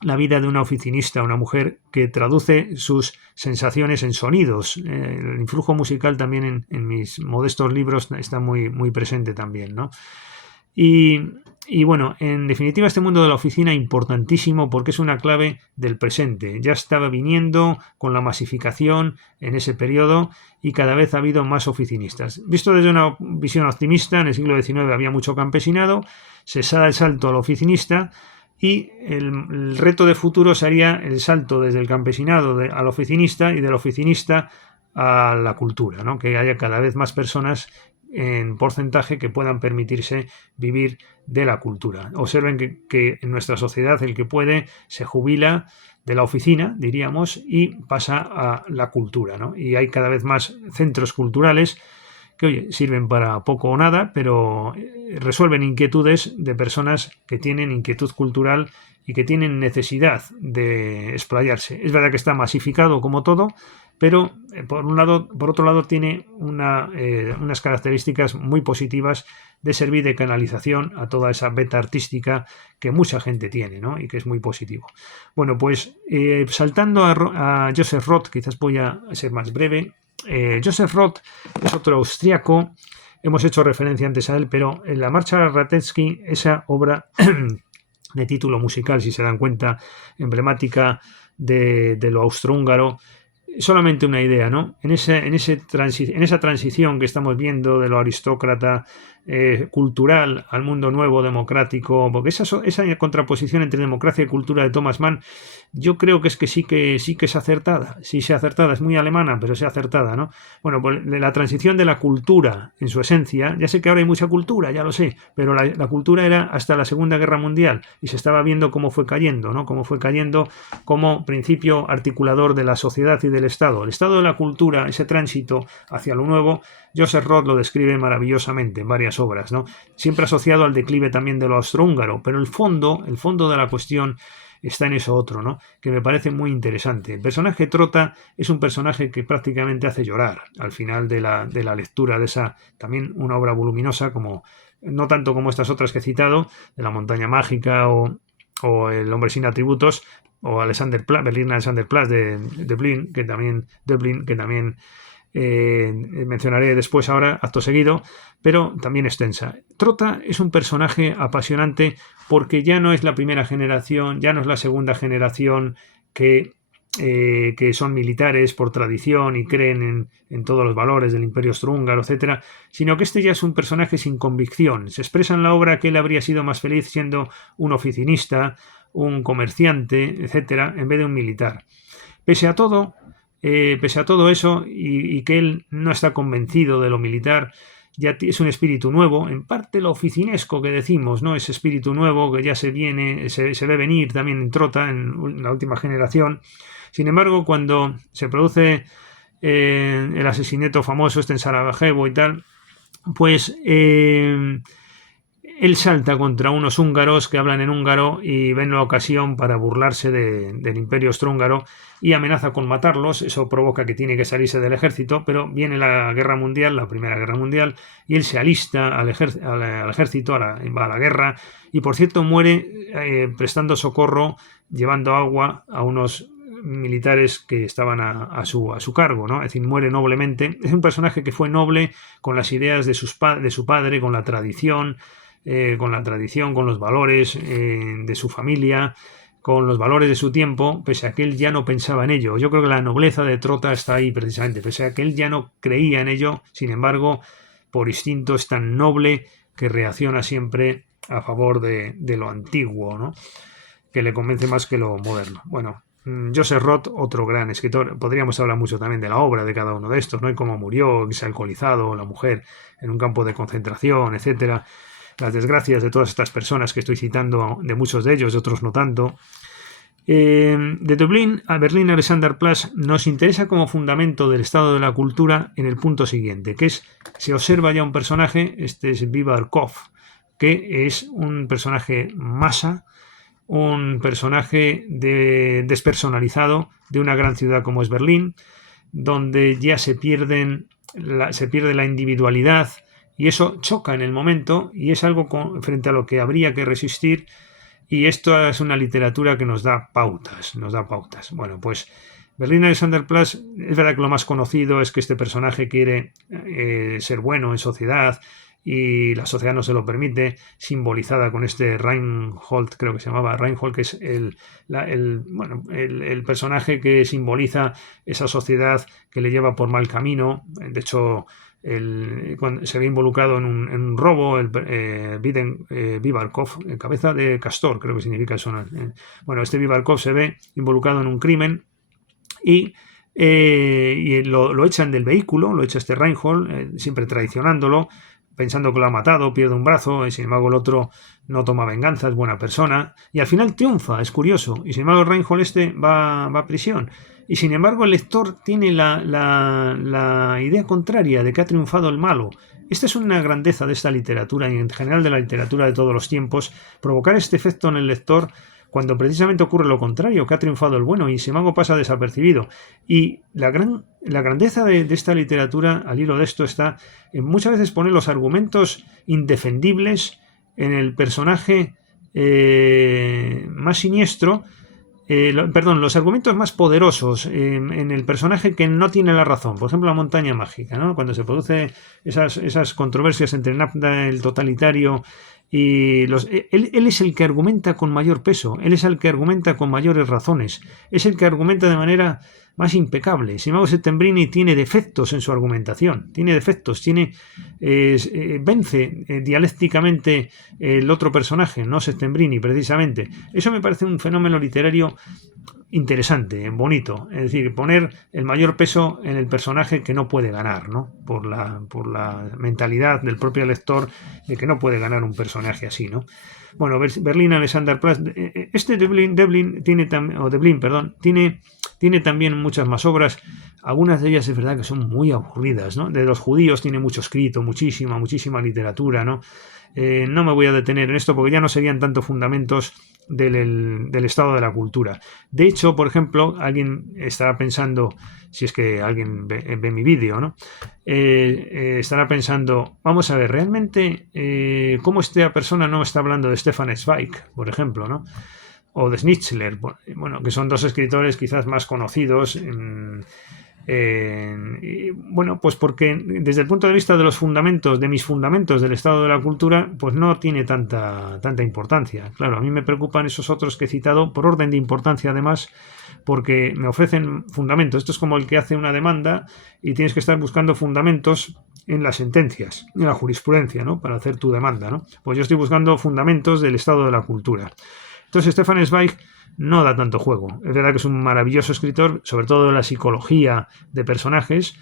la vida de una oficinista, una mujer que traduce sus sensaciones en sonidos. El influjo musical también en mis modestos libros está muy, muy presente también, ¿no? Y bueno, en definitiva, este mundo de la oficina es importantísimo porque es una clave del presente. Ya estaba viniendo con la masificación en ese periodo y cada vez ha habido más oficinistas. Visto desde una visión optimista, en el siglo XIX había mucho campesinado, se da el salto al oficinista. Y el reto de futuro sería el salto desde el campesinado al oficinista y del oficinista a la cultura, ¿no? Que haya cada vez más personas en porcentaje que puedan permitirse vivir de la cultura. Observen que en nuestra sociedad el que puede se jubila de la oficina, diríamos, y pasa a la cultura, ¿no? Y hay cada vez más centros culturales que, oye, sirven para poco o nada, pero resuelven inquietudes de personas que tienen inquietud cultural y que tienen necesidad de explayarse. Es verdad que está masificado como todo, pero por otro lado tiene unas características muy positivas de servir de canalización a toda esa beta artística que mucha gente tiene, ¿no? Y que es muy positivo. Bueno, pues saltando a Joseph Roth, quizás voy a ser más breve. Joseph Roth es otro austriaco, hemos hecho referencia antes a él, pero en la Marcha Radetzky, esa obra de título musical, si se dan cuenta, emblemática de lo austrohúngaro, solamente una idea, ¿no? En esa transición que estamos viendo de lo aristócrata cultural al mundo nuevo democrático, porque esa contraposición entre democracia y cultura de Thomas Mann, yo creo que sí que es acertada, sí es acertada, es muy alemana, pero es acertada, ¿no? Bueno, pues la transición de la cultura en su esencia, ya sé que ahora hay mucha cultura, ya lo sé, pero la cultura era hasta la Segunda Guerra Mundial y se estaba viendo cómo fue cayendo, ¿no? Cómo fue cayendo como principio articulador de la sociedad y del Estado. El estado de la cultura, ese tránsito hacia lo nuevo, Joseph Roth lo describe maravillosamente en varias obras, ¿no? Siempre asociado al declive también de lo austrohúngaro, pero el fondo de la cuestión está en eso otro, ¿no? Que me parece muy interesante. El personaje Trota es un personaje que prácticamente hace llorar al final de la lectura de esa, también una obra voluminosa, como no tanto como estas otras que he citado, de La montaña mágica o El hombre sin atributos, o Berlín Alexanderplatz de Dublín, que también mencionaré después ahora, acto seguido, pero también extensa. Trota es un personaje apasionante porque ya no es la primera generación, ya no es la segunda generación que son militares por tradición y creen en todos los valores del imperio austrohúngaro, etcétera, sino que este ya es un personaje sin convicción. Se expresa en la obra que él habría sido más feliz siendo un oficinista, un comerciante, etcétera, en vez de un militar. Pese a todo eso, y que él no está convencido de lo militar, ya es un espíritu nuevo, en parte lo oficinesco que decimos, ¿no? Ese espíritu nuevo que ya se ve venir también en Trota, en la última generación. Sin embargo, cuando se produce el asesinato famoso en Sarajevo y tal, pues él salta contra unos húngaros que hablan en húngaro y ven la ocasión para burlarse del imperio austrohúngaro y amenaza con matarlos. Eso provoca que tiene que salirse del ejército, pero viene la guerra mundial, la primera guerra mundial, y él se alista al ejército, va a la guerra, y por cierto muere prestando socorro, llevando agua a unos militares que estaban a su cargo, ¿no? Es decir, muere noblemente. Es un personaje que fue noble con las ideas de su padre, con la tradición, con los valores de su familia, con los valores de su tiempo, pese a que él ya no pensaba en ello. Yo creo que la nobleza de Trota está ahí precisamente, pese a que él ya no creía en ello, sin embargo, por instinto es tan noble que reacciona siempre a favor de lo antiguo, ¿no? Que le convence más que lo moderno. Bueno, Joseph Roth, otro gran escritor. Podríamos hablar mucho también de la obra de cada uno de estos, ¿no? Y cómo murió, que se ha alcoholizado, la mujer en un campo de concentración, etcétera. Las desgracias de todas estas personas que estoy citando, de muchos de ellos, de otros no tanto. De Dublín a Berlín Alexanderplatz nos interesa como fundamento del estado de la cultura en el punto siguiente, que es, se observa ya un personaje, este es Vivarkov, que es un personaje masa, un personaje despersonalizado de una gran ciudad como es Berlín, donde ya se pierde la individualidad, y eso choca en el momento y es algo frente a lo que habría que resistir, y esto es una literatura que nos da pautas. Bueno, pues Berlín Alexanderplatz, es verdad que lo más conocido es que este personaje quiere ser bueno en sociedad y la sociedad no se lo permite, simbolizada con este Reinhold, creo que se llamaba Reinhold, que es el personaje que simboliza esa sociedad que le lleva por mal camino. De hecho, cuando se ve involucrado en un robo, Vivarkov, cabeza de castor, creo que significa eso. Bueno, este Vivarkov se ve involucrado en un crimen y lo echan del vehículo, lo echa este Reinhold, siempre traicionándolo, pensando que lo ha matado, pierde un brazo, y sin embargo el otro no toma venganza, es buena persona, y al final triunfa, es curioso, y sin embargo el Reinhold va a prisión. Y sin embargo el lector tiene la idea contraria de que ha triunfado el malo. Esta es una grandeza de esta literatura y en general de la literatura de todos los tiempos, provocar este efecto en el lector cuando precisamente ocurre lo contrario, que ha triunfado el bueno y sin embargo pasa desapercibido. Y la grandeza de esta literatura, al hilo de esto, está en muchas veces poner los argumentos indefendibles en el personaje más siniestro, los argumentos más poderosos en el personaje que no tiene la razón. Por ejemplo, La montaña mágica, ¿no? Cuando se produce esas controversias entre Nabda, el totalitario, Y él es el que argumenta con mayor peso, él es el que argumenta con mayores razones, es el que argumenta de manera más impecable. Sin embargo, Settembrini tiene defectos en su argumentación, tiene defectos, vence dialécticamente el otro personaje, no Settembrini precisamente. Eso me parece un fenómeno literario interesante, bonito, es decir, poner el mayor peso en el personaje que no puede ganar, ¿no? Por la mentalidad del propio lector de que no puede ganar un personaje así, ¿no? Bueno, Berlín Alexanderplatz, este Deblin tiene tiene también muchas más obras. Algunas de ellas es verdad que son muy aburridas, ¿no? De los judíos tiene mucho escrito, muchísima literatura, ¿no? No me voy a detener en esto porque ya no serían tanto fundamentos del estado de la cultura. De hecho, por ejemplo, alguien estará pensando, si es que alguien ve mi vídeo, ¿no? Estará pensando, vamos a ver, realmente, ¿cómo esta persona no está hablando de Stefan Zweig, por ejemplo, ¿no? O de Schnitzler, bueno, que son dos escritores quizás más conocidos. Bueno, pues porque desde el punto de vista de los fundamentos, de mis fundamentos del estado de la cultura, pues no tiene tanta importancia. Claro, a mí me preocupan esos otros que he citado por orden de importancia además, porque me ofrecen fundamentos. Esto es como el que hace una demanda y tienes que estar buscando fundamentos en las sentencias, en la jurisprudencia, ¿no? Para hacer tu demanda, ¿no? Pues yo estoy buscando fundamentos del estado de la cultura. Entonces Stefan Zweig no da tanto juego. Es verdad que es un maravilloso escritor, sobre todo de la psicología de personajes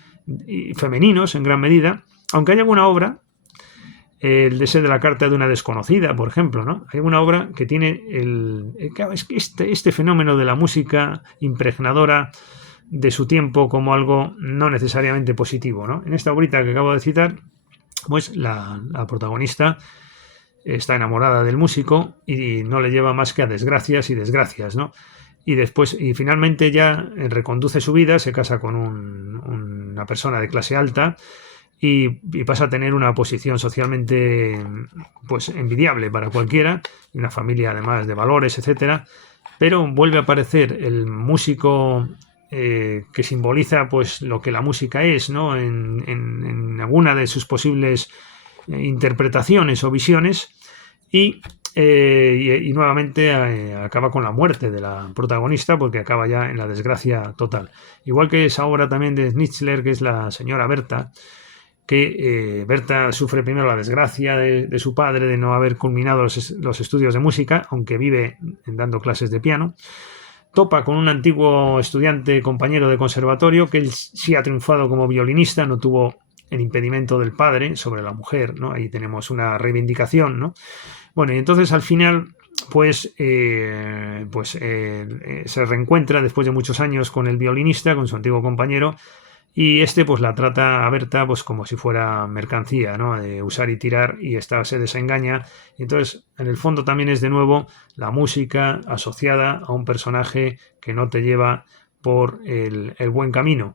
femeninos en gran medida, aunque hay alguna obra, el deseo de la carta de una desconocida, por ejemplo, ¿no? Hay una obra que tiene es que este fenómeno de la música impregnadora de su tiempo como algo no necesariamente positivo, ¿no? En esta obrita que acabo de citar, pues la protagonista está enamorada del músico y no le lleva más que a desgracias y desgracias, ¿no? Y finalmente ya reconduce su vida, se casa con una persona de clase alta y pasa a tener una posición socialmente pues envidiable para cualquiera, y una familia además de valores, etcétera. Pero vuelve a aparecer el músico que simboliza pues lo que la música es, ¿no? En alguna de sus posibles interpretaciones o visiones y nuevamente acaba con la muerte de la protagonista porque acaba ya en la desgracia total. Igual que esa obra también de Schnitzler, que es la señora Berta, que Berta sufre primero la desgracia de su padre de no haber culminado los estudios de música, aunque vive dando clases de piano. Topa con un antiguo estudiante compañero de conservatorio que él sí ha triunfado como violinista, no tuvo el impedimento del padre sobre la mujer, ¿no? Ahí tenemos una reivindicación, ¿no? Bueno, y entonces al final pues se reencuentra después de muchos años con el violinista, con su antiguo compañero, y este pues la trata a Berta pues como si fuera mercancía, ¿no? De usar y tirar, y esta se desengaña. Y entonces en el fondo también es de nuevo la música asociada a un personaje que no te lleva por el buen camino.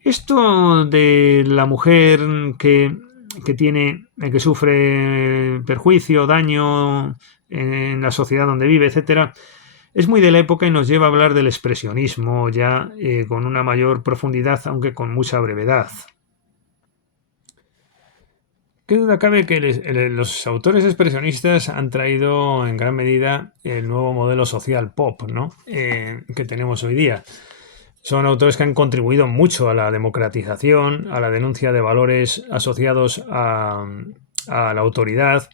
Esto de la mujer que sufre perjuicio, daño en la sociedad donde vive, etcétera, es muy de la época y nos lleva a hablar del expresionismo ya con una mayor profundidad, aunque con mucha brevedad. Qué duda cabe que los autores expresionistas han traído en gran medida el nuevo modelo social pop, ¿no? Que tenemos hoy día. Son autores que han contribuido mucho a la democratización, a la denuncia de valores asociados a la autoridad.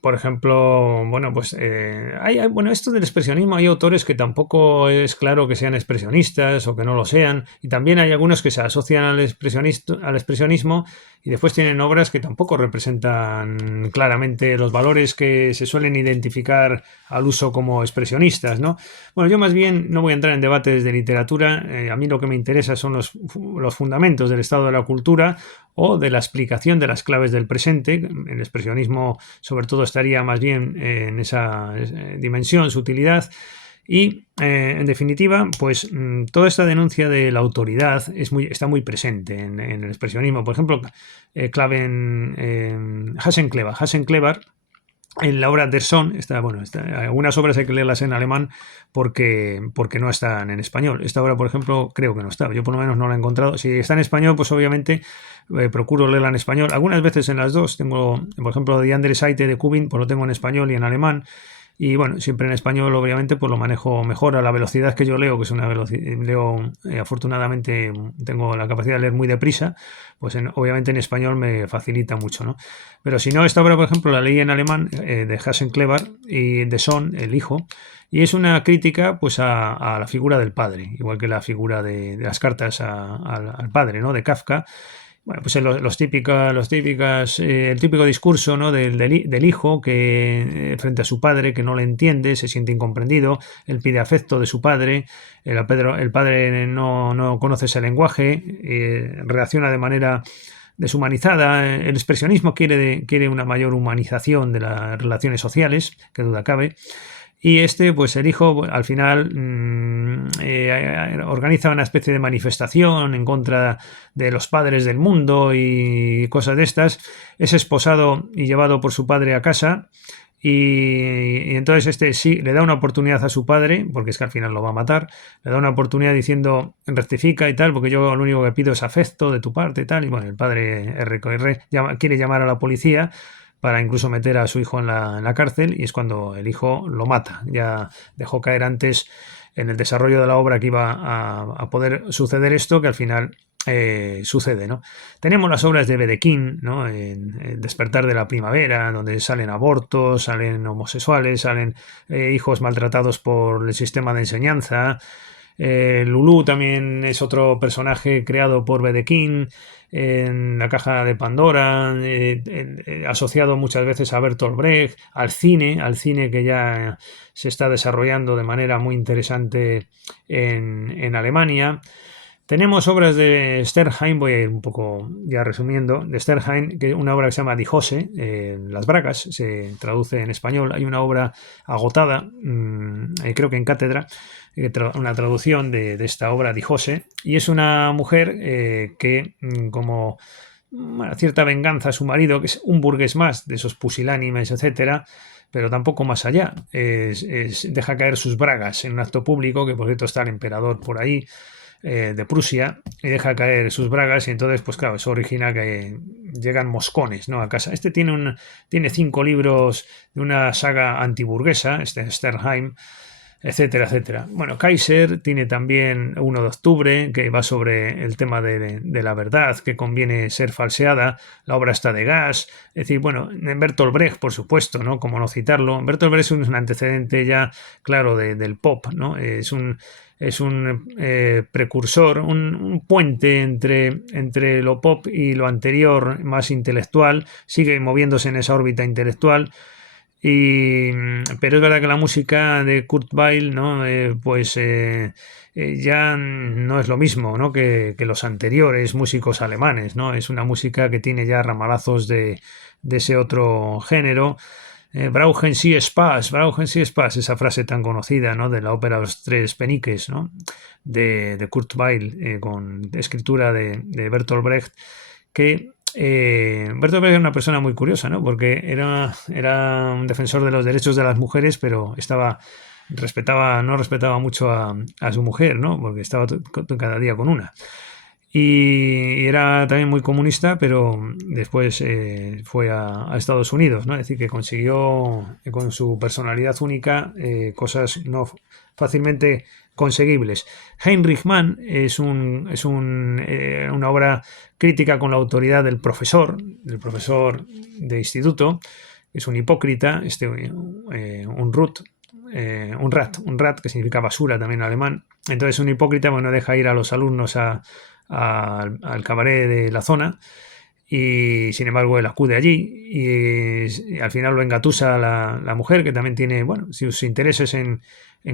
Por ejemplo, bueno, pues esto del expresionismo, hay autores que tampoco es claro que sean expresionistas o que no lo sean, y también hay algunos que se asocian al expresionismo y después tienen obras que tampoco representan claramente los valores que se suelen identificar al uso como expresionistas, ¿no? Bueno, yo más bien no voy a entrar en debates de literatura, a mí lo que me interesa son los fundamentos del estado de la cultura o de la explicación de las claves del presente. El expresionismo sobre todo estaría más bien en esa dimensión, su utilidad. Y en definitiva, pues toda esta denuncia de la autoridad está muy presente en el expresionismo. Por ejemplo, Hasenclever En la obra Der Son, algunas obras hay que leerlas en alemán porque no están en español. Esta obra, por ejemplo, creo que no está. Yo por lo menos no la he encontrado. Si está en español, pues obviamente procuro leerla en español. Algunas veces en las dos. Tengo, por ejemplo, Die andere Seite de Kubin, pues lo tengo en español y en alemán. Y bueno, siempre en español, obviamente, pues lo manejo mejor a la velocidad que yo leo, que es una velocidad, leo, afortunadamente tengo la capacidad de leer muy deprisa, pues obviamente en español me facilita mucho, ¿no? Pero si no, esta obra, por ejemplo, la leí en alemán de Hassen Kleber y de Son, el hijo, y es una crítica pues a la figura del padre, igual que la figura de las cartas al padre, ¿no? De Kafka. Bueno, pues el típico discurso, ¿no? del hijo que frente a su padre que no le entiende, se siente incomprendido, él pide afecto de su padre, el padre no conoce ese lenguaje, reacciona de manera deshumanizada. El expresionismo quiere una mayor humanización de las relaciones sociales, que duda cabe. Y pues el hijo, al final organiza una especie de manifestación en contra de los padres del mundo y cosas de estas. Es esposado y llevado por su padre a casa. Y entonces sí le da una oportunidad a su padre, porque es que al final lo va a matar, le da una oportunidad diciendo rectifica y tal, porque yo lo único que pido es afecto de tu parte y tal. Y bueno, el padre quiere llamar a la policía para incluso meter a su hijo en la cárcel, y es cuando el hijo lo mata. Ya dejó caer antes en el desarrollo de la obra que iba a poder suceder esto, que al final sucede, ¿no? Tenemos las obras de Wedekind, ¿no? En Despertar de la Primavera, donde salen abortos, salen homosexuales, salen hijos maltratados por el sistema de enseñanza. Lulú también es otro personaje creado por Wedekind en La Caja de Pandora, asociado muchas veces a Bertolt Brecht, al cine que ya se está desarrollando de manera muy interesante en Alemania. Tenemos obras de Sternheim, voy a ir un poco ya resumiendo, de Sternheim, que una obra que se llama Die Hose, Las Bragas, se traduce en español. Hay una obra agotada, creo que en Cátedra, una traducción de esta obra Die Hose, y es una mujer que, como cierta venganza a su marido, que es un burgués más, de esos pusilánimes, etcétera, pero tampoco más allá. Deja caer sus bragas en un acto público, que por cierto está el emperador por ahí, de Prusia, y deja caer sus bragas, y entonces pues claro, eso origina que llegan moscones, ¿no? A casa. Tiene 5 libros de una saga antiburguesa, Sternheim, etcétera, etcétera. Bueno, Kaiser tiene también 1 de octubre, que va sobre el tema de la verdad, que conviene ser falseada. La obra está de Gas. Es decir, bueno, en Bertolt Brecht, por supuesto, ¿no? Como no citarlo. Bertolt Brecht es un antecedente ya claro del pop, ¿no? Es un precursor, un puente entre lo pop y lo anterior, más intelectual. Sigue moviéndose en esa órbita intelectual. Pero es verdad que la música de Kurt Weill, ¿no? Ya no es lo mismo, ¿no? que los anteriores músicos alemanes, ¿no? Es una música que tiene ya ramalazos de ese otro género. Brauchen Sie Spaß, Brauchen Sie Spaß, esa frase tan conocida, ¿no? De la ópera Los Tres Peniques, ¿no? de Kurt Weill, con escritura de Bertolt Brecht, que Bertolt Brecht era una persona muy curiosa, ¿no? Porque era un defensor de los derechos de las mujeres, pero no respetaba mucho a su mujer, ¿no? Porque estaba cada día con una. Y era también muy comunista, pero después fue a Estados Unidos, ¿no? Es decir, que consiguió con su personalidad única cosas no fácilmente conseguibles. Heinrich Mann una obra crítica con la autoridad del profesor de instituto. Es un hipócrita, un rat, que significa basura también en alemán. Entonces un hipócrita, bueno, deja ir a los alumnos al cabaret de la zona, y sin embargo él acude allí, y al final lo engatusa la mujer, que también tiene, bueno, sus intereses en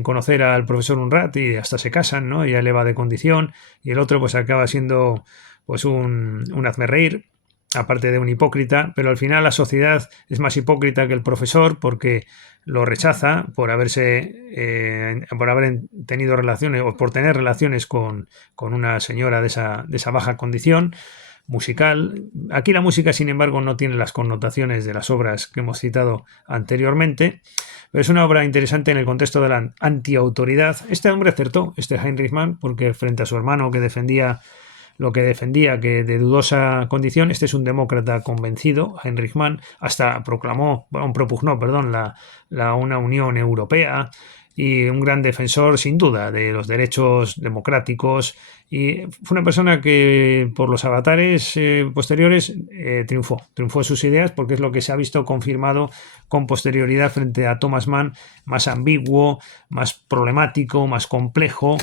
conocer al profesor Unrat, y hasta se casan, ¿no? Ella le va de condición, y el otro pues acaba siendo pues un hazmerreír, aparte de un hipócrita. Pero al final la sociedad es más hipócrita que el profesor, porque lo rechaza por haber tenido relaciones, o por tener relaciones con una señora de esa baja condición, musical. Aquí la música, sin embargo, no tiene las connotaciones de las obras que hemos citado anteriormente, pero es una obra interesante en el contexto de la antiautoridad. Este hombre acertó, este Heinrich Mann, porque frente a su hermano que defendía lo que defendía, que de dudosa condición, este es un demócrata convencido, Heinrich Mann, hasta propugnó, una Unión Europea, y un gran defensor, sin duda, de los derechos democráticos, y fue una persona que por los avatares posteriores triunfó sus ideas, porque es lo que se ha visto confirmado con posterioridad frente a Thomas Mann, más ambiguo, más problemático, más complejo,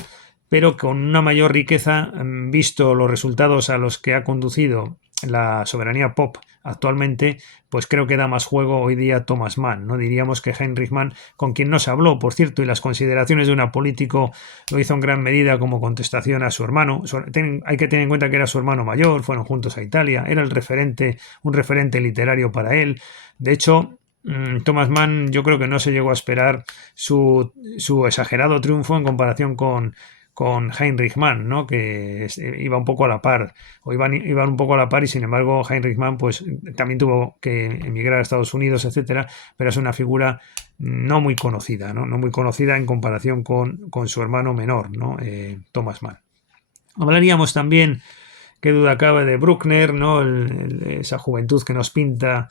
pero con una mayor riqueza, visto los resultados a los que ha conducido la soberanía pop actualmente, pues creo que da más juego hoy día Thomas Mann, ¿no? Diríamos que Heinrich Mann, con quien no se habló, por cierto, y las consideraciones de un político lo hizo en gran medida como contestación a su hermano. Hay que tener en cuenta que era su hermano mayor, fueron juntos a Italia, era un referente literario para él. De hecho, Thomas Mann, yo creo que no se llegó a esperar su exagerado triunfo en comparación con Heinrich Mann, ¿no? Que iba un poco a la par, o iban un poco a la par, y sin embargo Heinrich Mann pues también tuvo que emigrar a Estados Unidos, etcétera, pero es una figura no muy conocida, ¿no? No muy conocida en comparación con su hermano menor, ¿no? Thomas Mann. Hablaríamos también, qué duda cabe, de Bruckner, ¿no? Esa juventud que nos pinta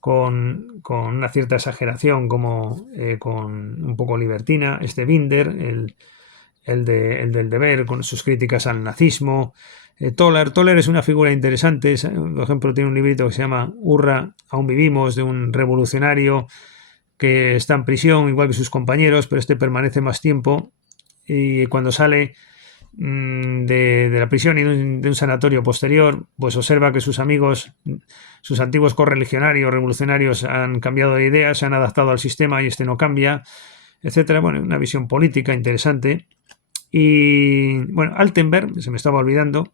con una cierta exageración, como con un poco libertina, Binder, el del deber, con sus críticas al nazismo. Toller es una figura interesante. Por ejemplo, tiene un librito que se llama Hurra, aún vivimos, de un revolucionario que está en prisión, igual que sus compañeros, pero este permanece más tiempo, y cuando sale de la prisión y de un sanatorio posterior, pues observa que sus amigos, sus antiguos correligionarios revolucionarios, han cambiado de idea, se han adaptado al sistema y este no cambia, etcétera. Bueno, una visión política interesante. Y bueno, Altenberg, se me estaba olvidando,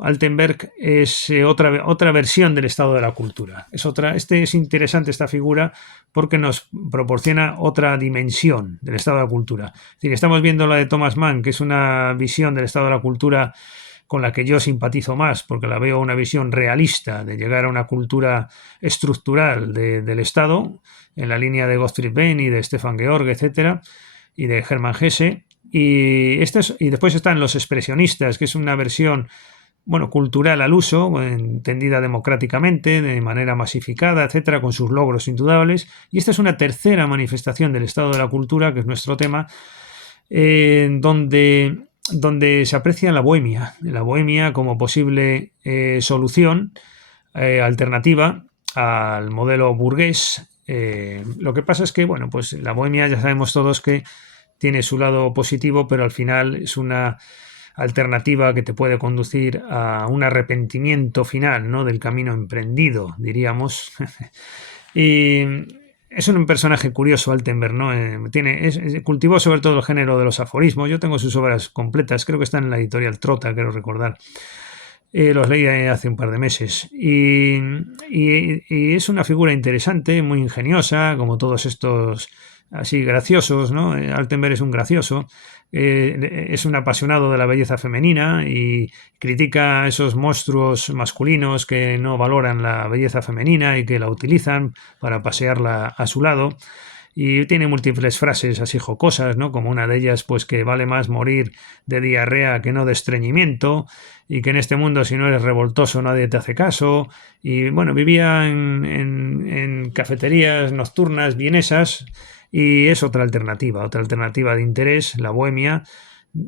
Altenberg es otra versión del estado de la cultura. Es interesante esta figura porque nos proporciona otra dimensión del estado de la cultura. Es decir, estamos viendo la de Thomas Mann, que es una visión del estado de la cultura con la que yo simpatizo más, porque la veo una visión realista de llegar a una cultura estructural del Estado, en la línea de Gottfried Benn y de Stefan Georg, etcétera, y de Hermann Hesse. Y después están los expresionistas, que es una versión, bueno, cultural al uso, entendida democráticamente, de manera masificada, etcétera, con sus logros indudables. Y esta es una tercera manifestación del estado de la cultura, que es nuestro tema, donde se aprecia la bohemia como posible solución alternativa al modelo burgués. Lo que pasa es que, bueno, pues la bohemia ya sabemos todos que tiene su lado positivo, pero al final es una alternativa que te puede conducir a un arrepentimiento final, ¿no? Del camino emprendido, diríamos. Y es un personaje curioso, Altenberg, ¿no? Cultivó sobre todo el género de los aforismos. Yo tengo sus obras completas, creo que están en la editorial Trota, quiero recordar. Los leí hace un par de meses. Y es una figura interesante, muy ingeniosa, como todos estos así graciosos, ¿no? Altenberg es un gracioso, es un apasionado de la belleza femenina y critica a esos monstruos masculinos que no valoran la belleza femenina y que la utilizan para pasearla a su lado. Y tiene múltiples frases así jocosas, ¿no? Como una de ellas, pues que vale más morir de diarrea que no de estreñimiento, y que en este mundo si no eres revoltoso nadie te hace caso. Y bueno, vivía en cafeterías nocturnas vienesas, y es otra alternativa de interés, la bohemia,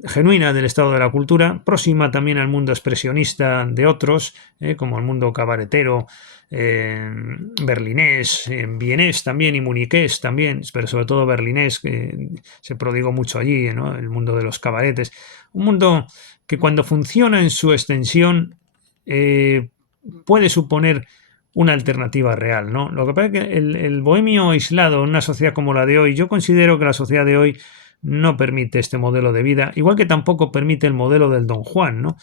genuina del estado de la cultura, próxima también al mundo expresionista de otros, como el mundo cabaretero, berlinés, vienés también y muniqués también, pero sobre todo berlinés, que se prodigó mucho allí, ¿no? El mundo de los cabaretes. Un mundo que cuando funciona en su extensión puede suponer una alternativa real, ¿no? Lo que pasa es que el bohemio aislado en una sociedad como la de hoy, yo considero que la sociedad de hoy no permite este modelo de vida, igual que tampoco permite el modelo del Don Juan, ¿no?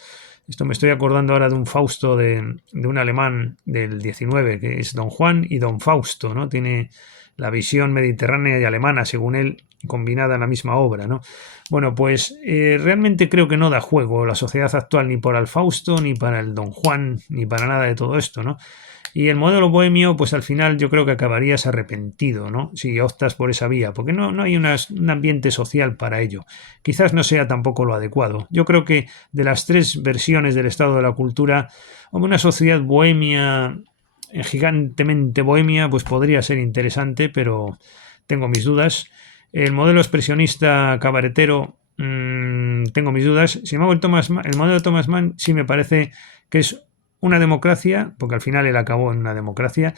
Esto me estoy acordando ahora de un Fausto de un alemán del 19, que es Don Juan y Don Fausto, ¿no? Tiene la visión mediterránea y alemana, según él, combinada en la misma obra, ¿no? Bueno, pues realmente creo que no da juego la sociedad actual ni para el Fausto, ni para el Don Juan, ni para nada de todo esto, ¿no? Y el modelo bohemio, pues al final yo creo que acabarías arrepentido, ¿no? Si optas por esa vía, porque no hay un ambiente social para ello. Quizás no sea tampoco lo adecuado. Yo creo que de las tres versiones del estado de la cultura, una sociedad bohemia, gigantemente bohemia, pues podría ser interesante, pero tengo mis dudas. El modelo expresionista cabaretero, tengo mis dudas. Sin embargo, el modelo de Thomas Mann sí me parece que es una democracia, porque al final él acabó en una democracia,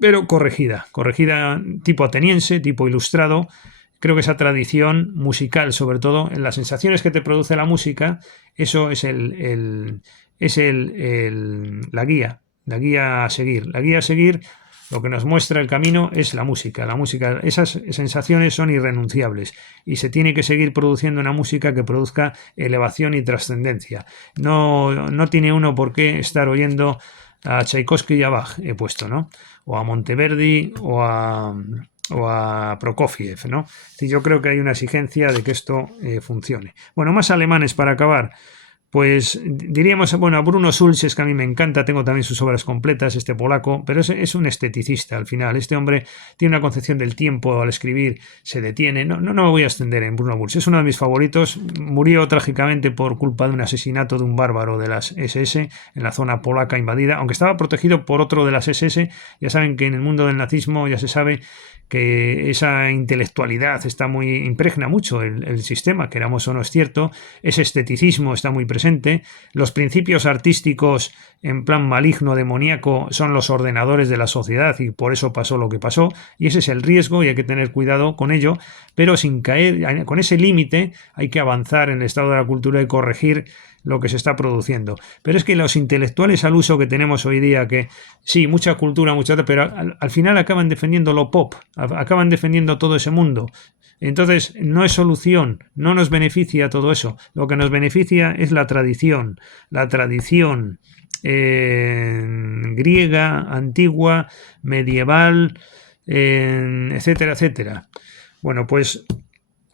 pero corregida tipo ateniense, tipo ilustrado. Creo que esa tradición musical, sobre todo en las sensaciones que te produce la música, eso es la guía a seguir. La guía a seguir, lo que nos muestra el camino es la música. La música, esas sensaciones son irrenunciables y se tiene que seguir produciendo una música que produzca elevación y trascendencia. No tiene uno por qué estar oyendo a Tchaikovsky y a Bach, he puesto, ¿no? O a Monteverdi o a Prokofiev, ¿no? Y yo creo que hay una exigencia de que esto funcione. Bueno, más alemanes para acabar. Pues diríamos, bueno, a Bruno Sulces, que a mí me encanta, tengo también sus obras completas, este polaco, pero es un esteticista al final. Este hombre tiene una concepción del tiempo al escribir, se detiene. No me voy a extender en Bruno Sulces, es uno de mis favoritos. Murió trágicamente por culpa de un asesinato de un bárbaro de las SS en la zona polaca invadida, aunque estaba protegido por otro de las SS. Ya saben que en el mundo del nazismo ya se sabe que esa intelectualidad impregna mucho el sistema, queramos o no es cierto, ese esteticismo está muy presente, los principios artísticos en plan maligno, demoníaco, son los ordenadores de la sociedad y por eso pasó lo que pasó, y ese es el riesgo y hay que tener cuidado con ello, pero sin caer, con ese límite hay que avanzar en el estado de la cultura y corregir lo que se está produciendo. Pero es que los intelectuales al uso que tenemos hoy día, que sí, mucha cultura, pero al final acaban defendiendo lo pop, acaban defendiendo todo ese mundo. Entonces, no es solución, no nos beneficia todo eso. Lo que nos beneficia es la tradición griega, antigua, medieval, etcétera, etcétera. Bueno, pues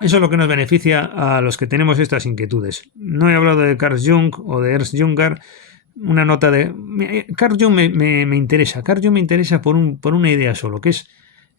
eso es lo que nos beneficia a los que tenemos estas inquietudes. No he hablado de Carl Jung o de Ernst Junger. Una nota de... Carl Jung me interesa. Carl Jung me interesa por una idea solo, que es...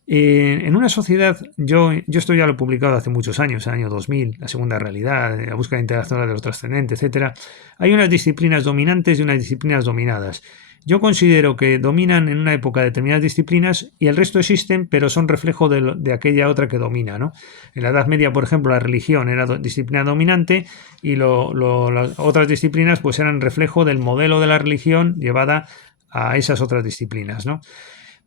en una sociedad, esto ya lo he publicado hace muchos años, año 2000, la segunda realidad, la búsqueda internacional de lo trascendente, etc. Hay unas disciplinas dominantes y unas disciplinas dominadas. Yo considero que dominan en una época determinadas disciplinas y el resto existen, pero son reflejo de aquella otra que domina, ¿no? En la Edad Media, por ejemplo, la religión era disciplina dominante y las otras disciplinas pues eran reflejo del modelo de la religión llevada a esas otras disciplinas, ¿no?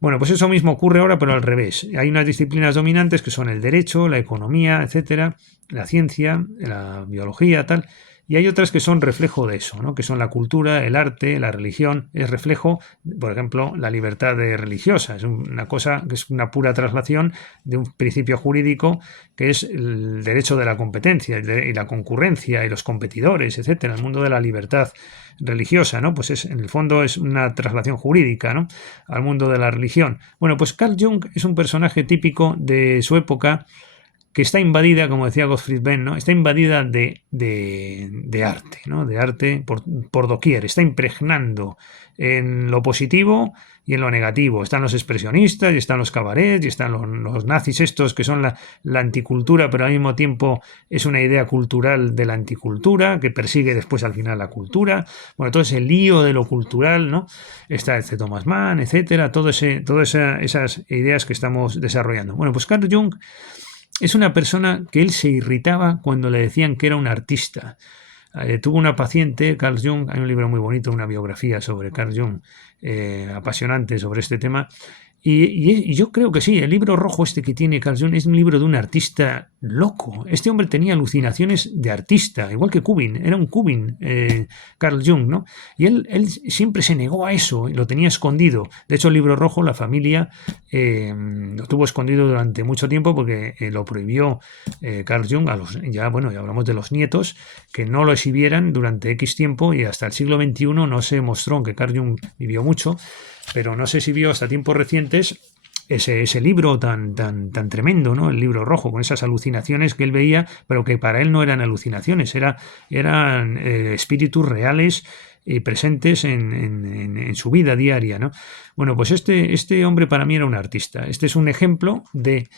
Bueno, pues eso mismo ocurre ahora, pero al revés. Hay unas disciplinas dominantes que son el derecho, la economía, etcétera, la ciencia, la biología, tal. Y hay otras que son reflejo de eso, ¿no? Que son la cultura, el arte, la religión. Es reflejo, por ejemplo, la libertad religiosa. Es una cosa que es una pura traslación de un principio jurídico que es el derecho de la competencia y la concurrencia y los competidores, etcétera. El mundo de la libertad religiosa, ¿no? Pues en el fondo es una traslación jurídica, ¿no? Al mundo de la religión. Bueno, pues Carl Jung es un personaje típico de su época que está invadida, como decía Gottfried Benn, ¿no? Está invadida de arte, ¿no? De arte por doquier, está impregnando en lo positivo y en lo negativo. Están los expresionistas, y están los cabarets, y están los nazis estos, que son la anticultura, pero al mismo tiempo es una idea cultural de la anticultura, que persigue después al final la cultura. Bueno, todo ese lío de lo cultural, ¿no? Está el C. Thomas Mann, etcétera, todas esas ideas que estamos desarrollando. Bueno, pues Carl Jung es una persona que él se irritaba cuando le decían que era un artista. Tuvo una paciente, Carl Jung, hay un libro muy bonito, una biografía sobre Carl Jung, apasionante sobre este tema, y yo creo que sí, el libro rojo este que tiene Carl Jung es un libro de un artista loco. Este hombre tenía alucinaciones de artista, igual que Kubin, era un Kubin, Carl Jung, ¿no? Y él siempre se negó a eso, lo tenía escondido. De hecho, el libro rojo, la familia lo tuvo escondido durante mucho tiempo porque lo prohibió Carl Jung ya hablamos de los nietos, que no lo exhibieran durante X tiempo, y hasta el siglo XXI no se mostró, aunque Carl Jung vivió mucho, pero no se exhibió hasta tiempos recientes ese libro tan tremendo, ¿no? El libro rojo, con esas alucinaciones que él veía, pero que para él no eran alucinaciones, eran espíritus reales y presentes en su vida diaria, ¿no? Bueno, pues este hombre para mí era un artista. Este es un ejemplo de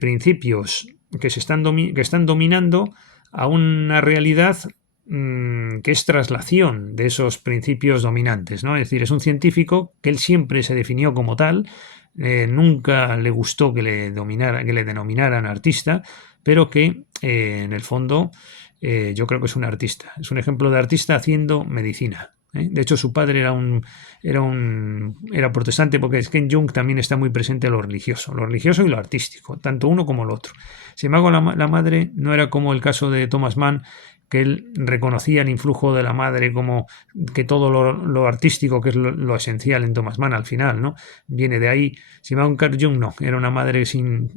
principios que están dominando a una realidad que es traslación de esos principios dominantes, ¿no? Es decir, es un científico que él siempre se definió como tal, nunca le gustó que le denominaran artista, pero que en el fondo yo creo que es un artista, es un ejemplo de artista haciendo medicina. De hecho, su padre era protestante, porque es que en Jung también está muy presente lo religioso y lo artístico, tanto uno como el otro. Sin embargo, la madre no era como el caso de Thomas Mann, que él reconocía el influjo de la madre como que todo lo artístico, que es lo esencial en Thomas Mann al final, ¿no? Viene de ahí. Sin embargo, Carl Jung no, era una madre sin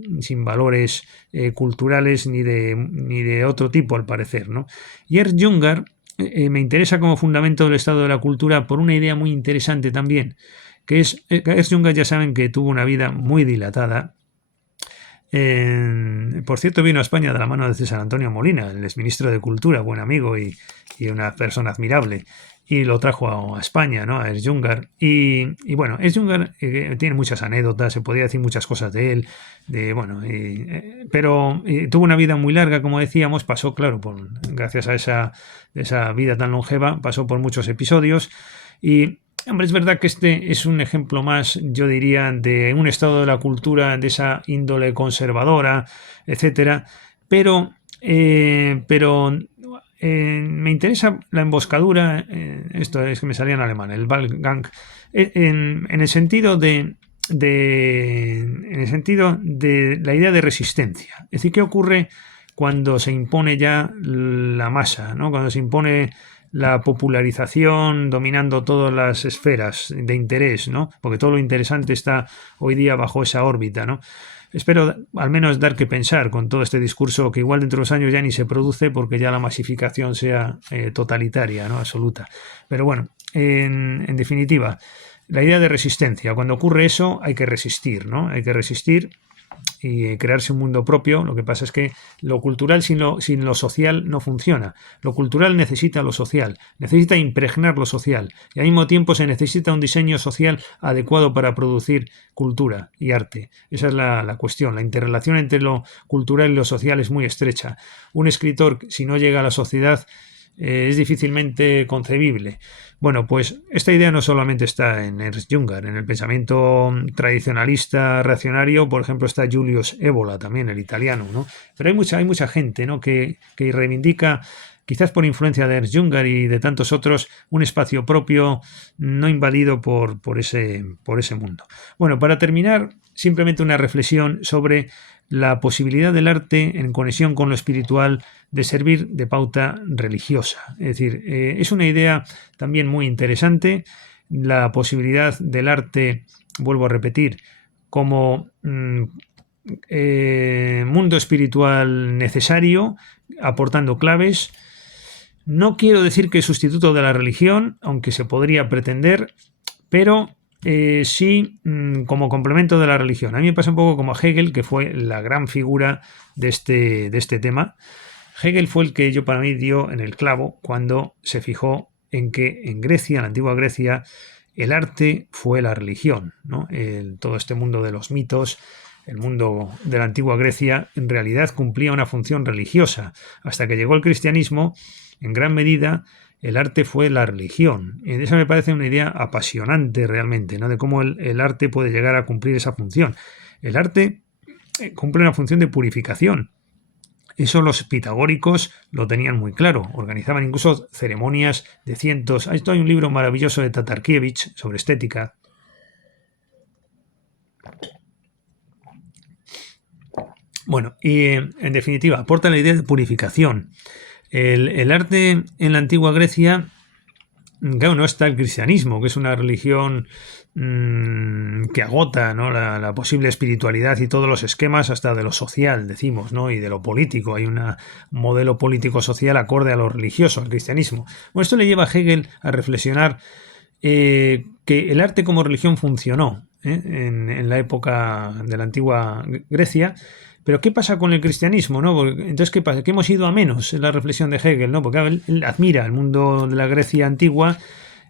valores culturales ni de otro tipo, al parecer, ¿no? Y Ernst Junger me interesa como fundamento del estado de la cultura por una idea muy interesante también, que es, Ernst Junger ya saben que tuvo una vida muy dilatada. Por cierto, vino a España de la mano de César Antonio Molina, el exministro de Cultura, buen amigo y una persona admirable, y lo trajo a España, ¿no? A Ernst Junger. Y bueno, Ernst Junger tiene muchas anécdotas, se podría decir muchas cosas de él, pero tuvo una vida muy larga, como decíamos, pasó, claro, gracias a esa vida tan longeva, pasó por muchos episodios y hombre, es verdad que este es un ejemplo más, yo diría, de un estado de la cultura, de esa índole conservadora, etcétera. Me interesa la emboscadura, esto es que me salía en alemán, el Wahlgang, en el sentido en el sentido de la idea de resistencia. Es decir, ¿qué ocurre cuando se impone ya la masa, ¿no? Cuando se impone la popularización dominando todas las esferas de interés, ¿no? Porque todo lo interesante está hoy día bajo esa órbita, ¿no? Espero al menos dar que pensar con todo este discurso que igual dentro de los años ya ni se produce porque ya la masificación sea totalitaria, ¿no? Absoluta. Pero bueno, en definitiva, la idea de resistencia. Cuando ocurre eso hay que resistir, ¿no? Hay que resistir y crearse un mundo propio. Lo que pasa es que lo cultural sin lo social no funciona. Lo cultural necesita lo social, necesita impregnar lo social y al mismo tiempo se necesita un diseño social adecuado para producir cultura y arte. Esa es la cuestión. La interrelación entre lo cultural y lo social es muy estrecha. Un escritor, si no llega a la sociedad, es difícilmente concebible. Bueno, pues esta idea no solamente está en Ernst Junger, en el pensamiento tradicionalista reaccionario, por ejemplo, está Julius Evola, también el italiano, ¿no? Pero hay mucha gente, ¿no? que reivindica, quizás por influencia de Ernst Junger y de tantos otros, un espacio propio no invadido por ese mundo. Bueno, para terminar, simplemente una reflexión sobre la posibilidad del arte en conexión con lo espiritual de servir de pauta religiosa. Es decir, es una idea también muy interesante, la posibilidad del arte, vuelvo a repetir, como mundo espiritual necesario, aportando claves. No quiero decir que es sustituto de la religión, aunque se podría pretender, pero sí como complemento de la religión. A mí me pasa un poco como a Hegel, que fue la gran figura de este tema. Hegel fue el que para mí dio en el clavo cuando se fijó en que en Grecia, en la antigua Grecia, el arte fue la religión, ¿no? Todo este mundo de los mitos, el mundo de la antigua Grecia, en realidad cumplía una función religiosa. Hasta que llegó el cristianismo, en gran medida, el arte fue la religión. Y eso me parece una idea apasionante realmente, ¿no? De cómo el arte puede llegar a cumplir esa función. El arte cumple una función de purificación. Eso los pitagóricos lo tenían muy claro. Organizaban incluso ceremonias de cientos. Esto hay un libro maravilloso de Tatarkiewicz sobre estética. Bueno, y en definitiva, aporta la idea de purificación. El arte en la antigua Grecia, claro, no está el cristianismo, que es una religión que agota, ¿no? la posible espiritualidad y todos los esquemas, hasta de lo social, decimos, ¿no? Y de lo político. Hay un modelo político-social acorde a lo religioso, al cristianismo. Bueno, esto le lleva a Hegel a reflexionar que el arte como religión funcionó. en la época de la antigua Grecia. Pero ¿qué pasa con el cristianismo? ¿No? Entonces, ¿qué pasa? Que hemos ido a menos en la reflexión de Hegel, ¿no? Porque él admira el mundo de la Grecia antigua.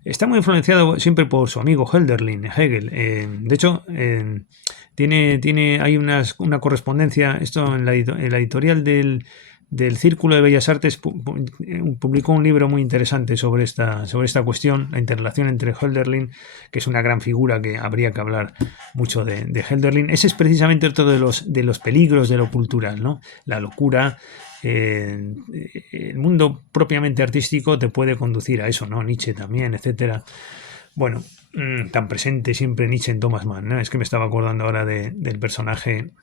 Está muy influenciado siempre por su amigo Hölderlin, Hegel. De hecho, hay una correspondencia, esto en la editorial del Círculo de Bellas Artes publicó un libro muy interesante sobre esta cuestión, la interrelación entre Hölderlin, que es una gran figura que habría que hablar mucho de Hölderlin. Ese es precisamente otro de los peligros de lo cultural, ¿no? La locura. El mundo propiamente artístico te puede conducir a eso, ¿no? Nietzsche también, etcétera. Bueno, tan presente siempre Nietzsche en Thomas Mann, ¿no? Es que me estaba acordando ahora del personaje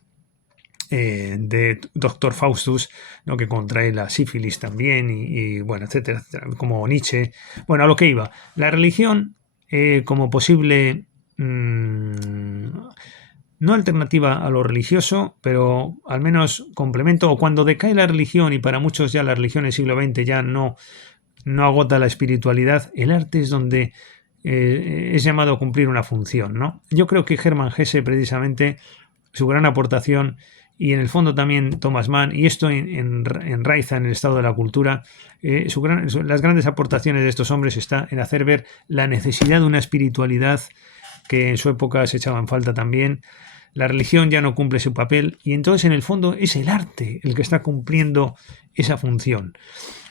de Doctor Faustus, ¿no? Que contrae la sífilis también y bueno, etcétera, etcétera, como Nietzsche. Bueno, a lo que iba. La religión como posible no alternativa a lo religioso, pero al menos complemento, o cuando decae la religión, y para muchos ya la religión del siglo XX ya no agota la espiritualidad, el arte es donde es llamado a cumplir una función, ¿no? Yo creo que Hermann Hesse, precisamente, su gran aportación, y en el fondo también Thomas Mann, y esto enraiza en el estado de la cultura, las grandes aportaciones de estos hombres está en hacer ver la necesidad de una espiritualidad que en su época se echaba en falta también. La religión ya no cumple su papel y entonces en el fondo es el arte el que está cumpliendo esa función.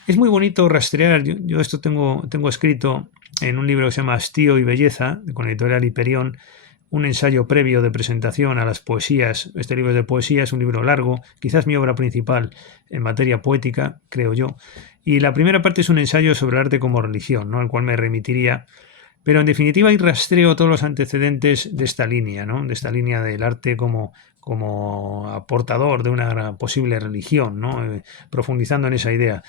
Es muy bonito rastrear, yo esto tengo escrito en un libro que se llama Hastío y Belleza, con editorial Hiperión, un ensayo previo de presentación a las poesías. Este libro es de poesía, es un libro largo, quizás mi obra principal en materia poética, creo yo. Y la primera parte es un ensayo sobre el arte como religión, ¿no? Al cual me remitiría. Pero en definitiva hay rastreo todos los antecedentes de esta línea, ¿no? De esta línea del arte como aportador de una posible religión, ¿no? Profundizando en esa idea.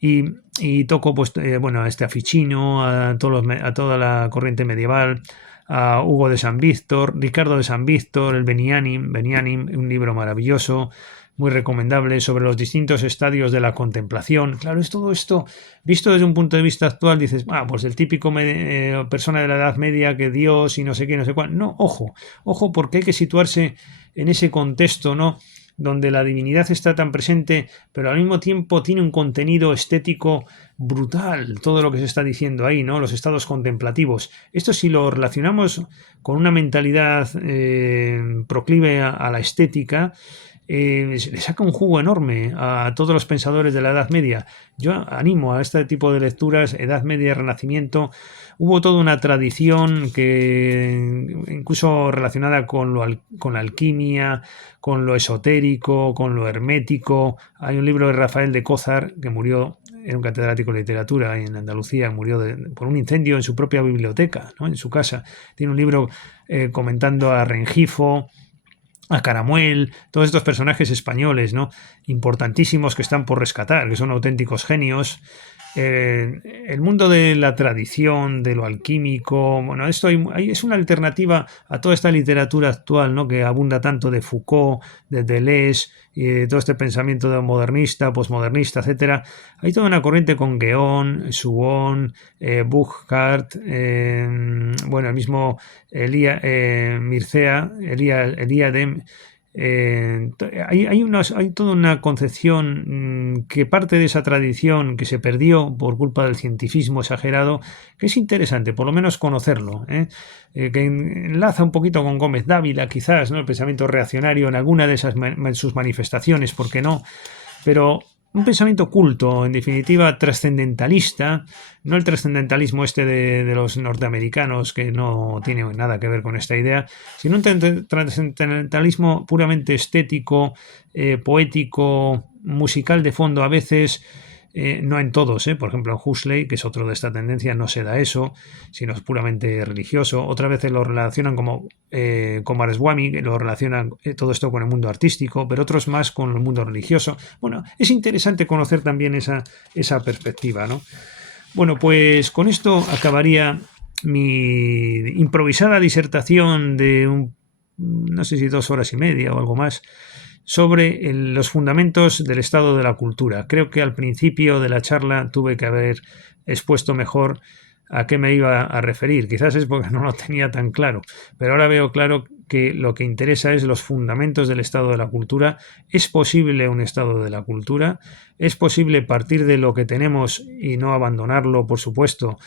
Y toco pues, bueno, a este Ficino, a toda la corriente medieval, a Hugo de San Víctor, Ricardo de San Víctor, el Benianim, un libro maravilloso, muy recomendable, sobre los distintos estadios de la contemplación. Claro, es todo esto, visto desde un punto de vista actual, dices, pues el típico persona de la Edad Media que Dios y no sé qué, no sé cuál. No, ojo, porque hay que situarse en ese contexto, ¿no? Donde la divinidad está tan presente, pero al mismo tiempo tiene un contenido estético brutal, todo lo que se está diciendo ahí, ¿no? Los estados contemplativos. Esto, si lo relacionamos con una mentalidad proclive a la estética, le saca un jugo enorme a todos los pensadores de la Edad Media. Yo animo a este tipo de lecturas, Edad Media, Renacimiento. Hubo toda una tradición que incluso relacionada con la alquimia, con lo esotérico, con lo hermético. Hay un libro de Rafael de Cózar, que murió, era un catedrático de literatura en Andalucía, murió por un incendio en su propia biblioteca, ¿no? En su casa. Tiene un libro comentando a Rengifo, a Caramuel, todos estos personajes españoles, ¿no? Importantísimos, que están por rescatar, que son auténticos genios. El mundo de la tradición, de lo alquímico, bueno, esto es una alternativa a toda esta literatura actual, ¿no? Que abunda tanto de Foucault, de Deleuze, y de todo este pensamiento de modernista, posmodernista, etcétera. Hay toda una corriente con Guéon, Suon, Burckhardt, bueno, el mismo Mircea, Eliade. Hay toda una concepción que parte de esa tradición que se perdió por culpa del cientifismo exagerado, que es interesante, por lo menos conocerlo, que enlaza un poquito con Gómez Dávila, quizás, ¿no? El pensamiento reaccionario en alguna de sus manifestaciones, ¿por qué no? Pero un pensamiento culto, en definitiva, trascendentalista, no el trascendentalismo este de los norteamericanos, que no tiene nada que ver con esta idea, sino un trascendentalismo puramente estético, poético, musical de fondo a veces. No en todos, por ejemplo en Huxley, que es otro de esta tendencia, no se da eso, sino es puramente religioso. Otras veces lo relacionan como Kumaraswamy, que lo relacionan todo esto con el mundo artístico, pero otros más con el mundo religioso. Bueno, es interesante conocer también esa perspectiva, ¿no? Bueno, pues con esto acabaría mi improvisada disertación de no sé si 2 horas y media o algo más, sobre los fundamentos del estado de la cultura. Creo que al principio de la charla tuve que haber expuesto mejor a qué me iba a referir. Quizás es porque no lo tenía tan claro, pero ahora veo claro que lo que interesa es los fundamentos del estado de la cultura. ¿Es posible un estado de la cultura? ¿Es posible partir de lo que tenemos y no abandonarlo, por supuesto?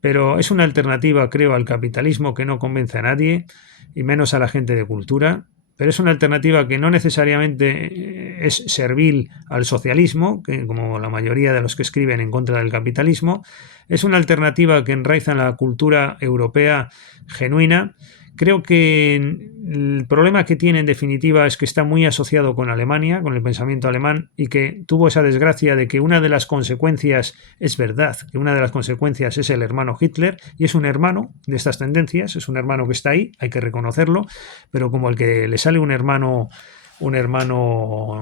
Pero es una alternativa, creo, al capitalismo que no convence a nadie, y menos a la gente de cultura. Pero es una alternativa que no necesariamente es servil al socialismo, que como la mayoría de los que escriben en contra del capitalismo, es una alternativa que enraiza en la cultura europea genuina. Creo que el problema que tiene en definitiva es que está muy asociado con Alemania, con el pensamiento alemán, y que tuvo esa desgracia de que una de las consecuencias, es verdad, que una de las consecuencias es el hermano Hitler, y es un hermano de estas tendencias, es un hermano que está ahí, hay que reconocerlo, pero como el que le sale un hermano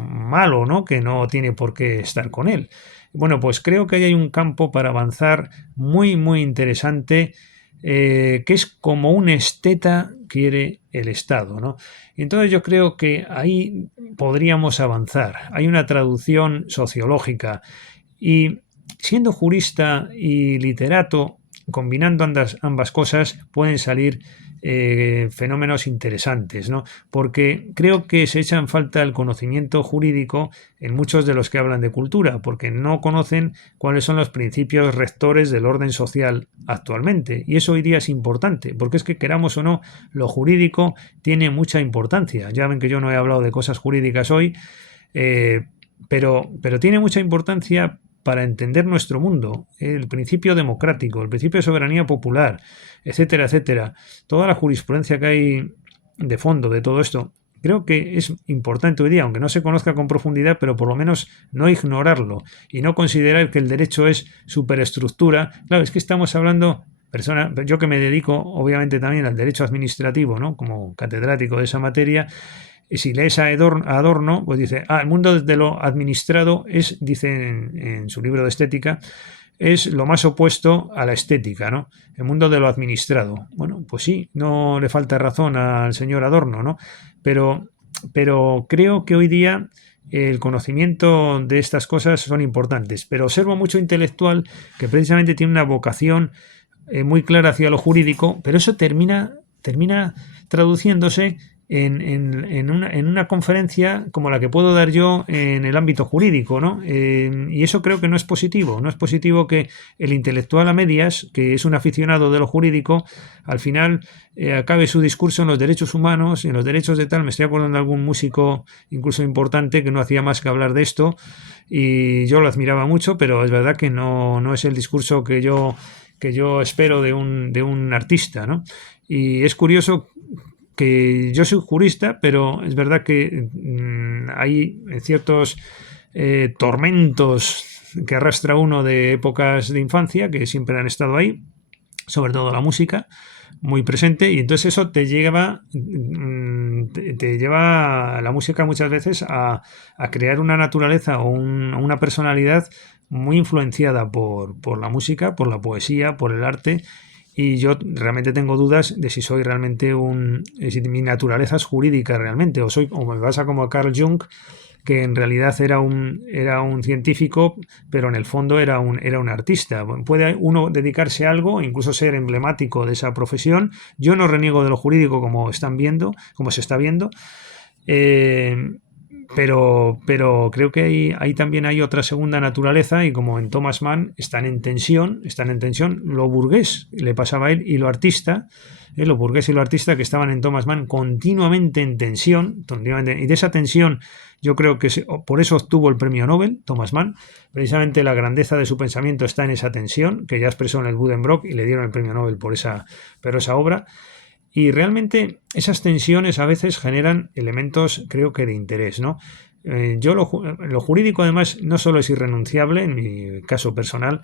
malo, ¿no? Que no tiene por qué estar con él. Bueno, pues creo que ahí hay un campo para avanzar muy, muy interesante, que es como un esteta quiere el Estado, ¿no? Y entonces yo creo que ahí podríamos avanzar. Hay una traducción sociológica y siendo jurista y literato, combinando ambas cosas, pueden salir fenómenos interesantes, ¿no? Porque creo que se echa en falta el conocimiento jurídico en muchos de los que hablan de cultura, porque no conocen cuáles son los principios rectores del orden social actualmente. Y eso hoy día es importante, porque es que queramos o no, lo jurídico tiene mucha importancia. Ya ven que yo no he hablado de cosas jurídicas hoy, pero tiene mucha importancia para entender nuestro mundo, el principio democrático, el principio de soberanía popular, etcétera, etcétera. Toda la jurisprudencia que hay de fondo de todo esto, creo que es importante hoy día, aunque no se conozca con profundidad, pero por lo menos no ignorarlo y no considerar que el derecho es superestructura. Claro, es que estamos hablando, yo que me dedico obviamente también al derecho administrativo, ¿no? Como catedrático de esa materia. Y si lees a Adorno, pues dice, el mundo de lo administrado es, dice en su libro de estética, es lo más opuesto a la estética, ¿no? El mundo de lo administrado. Bueno, pues sí, no le falta razón al señor Adorno, ¿no? Pero creo que hoy día el conocimiento de estas cosas son importantes. Pero observo mucho intelectual que precisamente tiene una vocación muy clara hacia lo jurídico, pero eso termina traduciéndose en una conferencia como la que puedo dar yo en el ámbito jurídico, ¿no? Y eso creo que no es positivo. No es positivo que el intelectual a medias, que es un aficionado de lo jurídico, al final acabe su discurso en los derechos humanos, en los derechos de tal. Me estoy acordando de algún músico incluso importante que no hacía más que hablar de esto y yo lo admiraba mucho, pero es verdad que no es el discurso que yo espero de un artista, ¿no? Y es curioso que yo soy jurista, pero es verdad que hay ciertos tormentos que arrastra uno de épocas de infancia que siempre han estado ahí, sobre todo la música, muy presente, y entonces eso te lleva la música muchas veces a crear una naturaleza o una personalidad muy influenciada por la música, por la poesía, por el arte. Y yo realmente tengo dudas de si soy realmente si mi naturaleza es jurídica realmente, o me pasa como a Carl Jung, que en realidad era un científico, pero en el fondo era un artista. Puede uno dedicarse a algo, incluso ser emblemático de esa profesión. Yo no reniego de lo jurídico como se está viendo. Pero creo que ahí también hay otra segunda naturaleza, y como en Thomas Mann están en tensión, lo burgués le pasaba a él y lo artista, lo burgués y lo artista que estaban en Thomas Mann continuamente en tensión, y de esa tensión yo creo que por eso obtuvo el premio Nobel, Thomas Mann. Precisamente la grandeza de su pensamiento está en esa tensión, que ya expresó en el Buddenbrock y le dieron el premio Nobel por esa obra. Y realmente esas tensiones a veces generan elementos, creo que de interés, ¿no? Lo jurídico además no solo es irrenunciable, en mi caso personal,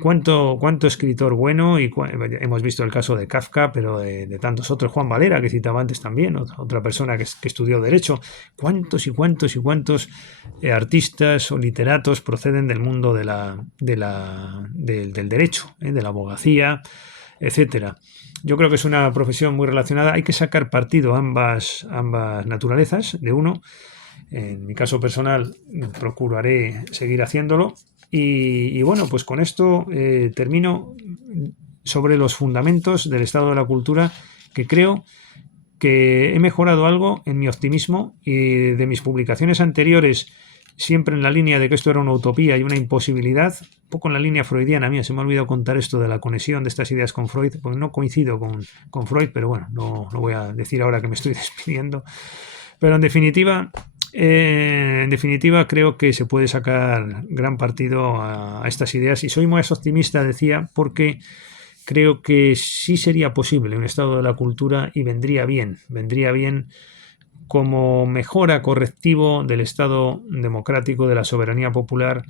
cuánto escritor bueno, hemos visto el caso de Kafka, pero de tantos otros, Juan Valera, que citaba antes también, otra persona que estudió Derecho, cuántos y cuántos y cuántos artistas o literatos proceden del mundo del derecho, de la abogacía, etcétera. Yo creo que es una profesión muy relacionada. Hay que sacar partido a ambas naturalezas de uno. En mi caso personal procuraré seguir haciéndolo. Y bueno, pues con esto termino. sobre los fundamentos del estado de la cultura, que creo que he mejorado algo en mi optimismo, y de mis publicaciones anteriores, siempre en la línea de que esto era una utopía y una imposibilidad, un poco en la línea freudiana. Mía, se me ha olvidado contar esto de la conexión de estas ideas con Freud, porque no coincido con Freud, pero bueno, no lo voy a decir ahora que me estoy despidiendo. Pero en definitiva creo que se puede sacar gran partido a estas ideas, y soy más optimista, decía, porque creo que sí sería posible un estado de la cultura, y vendría bien como mejora, correctivo del Estado democrático, de la soberanía popular,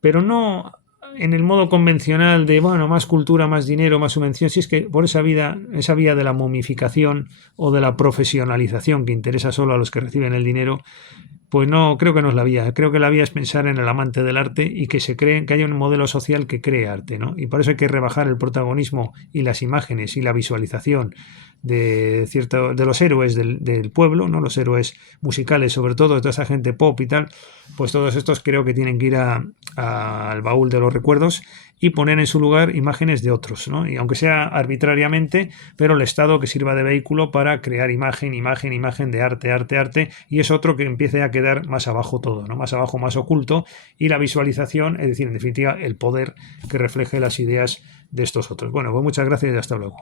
pero no en el modo convencional de, bueno, más cultura, más dinero, más subvención. Si es que por esa vía de la momificación o de la profesionalización, que interesa solo a los que reciben el dinero, pues no, creo que no es la vía. Creo que la vía es pensar en el amante del arte, y que que haya un modelo social que cree arte, ¿no? Y por eso hay que rebajar el protagonismo y las imágenes y la visualización de los héroes del pueblo, ¿no? Los héroes musicales, sobre todo, de toda esa gente pop y tal. Pues todos estos creo que tienen que ir al baúl de los recuerdos, y poner en su lugar imágenes de otros, ¿no? Y aunque sea arbitrariamente, pero el Estado que sirva de vehículo para crear imagen de arte, y es otro que empiece a quedar más abajo todo, ¿no? Más abajo, más oculto, y la visualización, es decir, en definitiva, el poder que refleje las ideas de estos otros. Bueno, pues muchas gracias y hasta luego.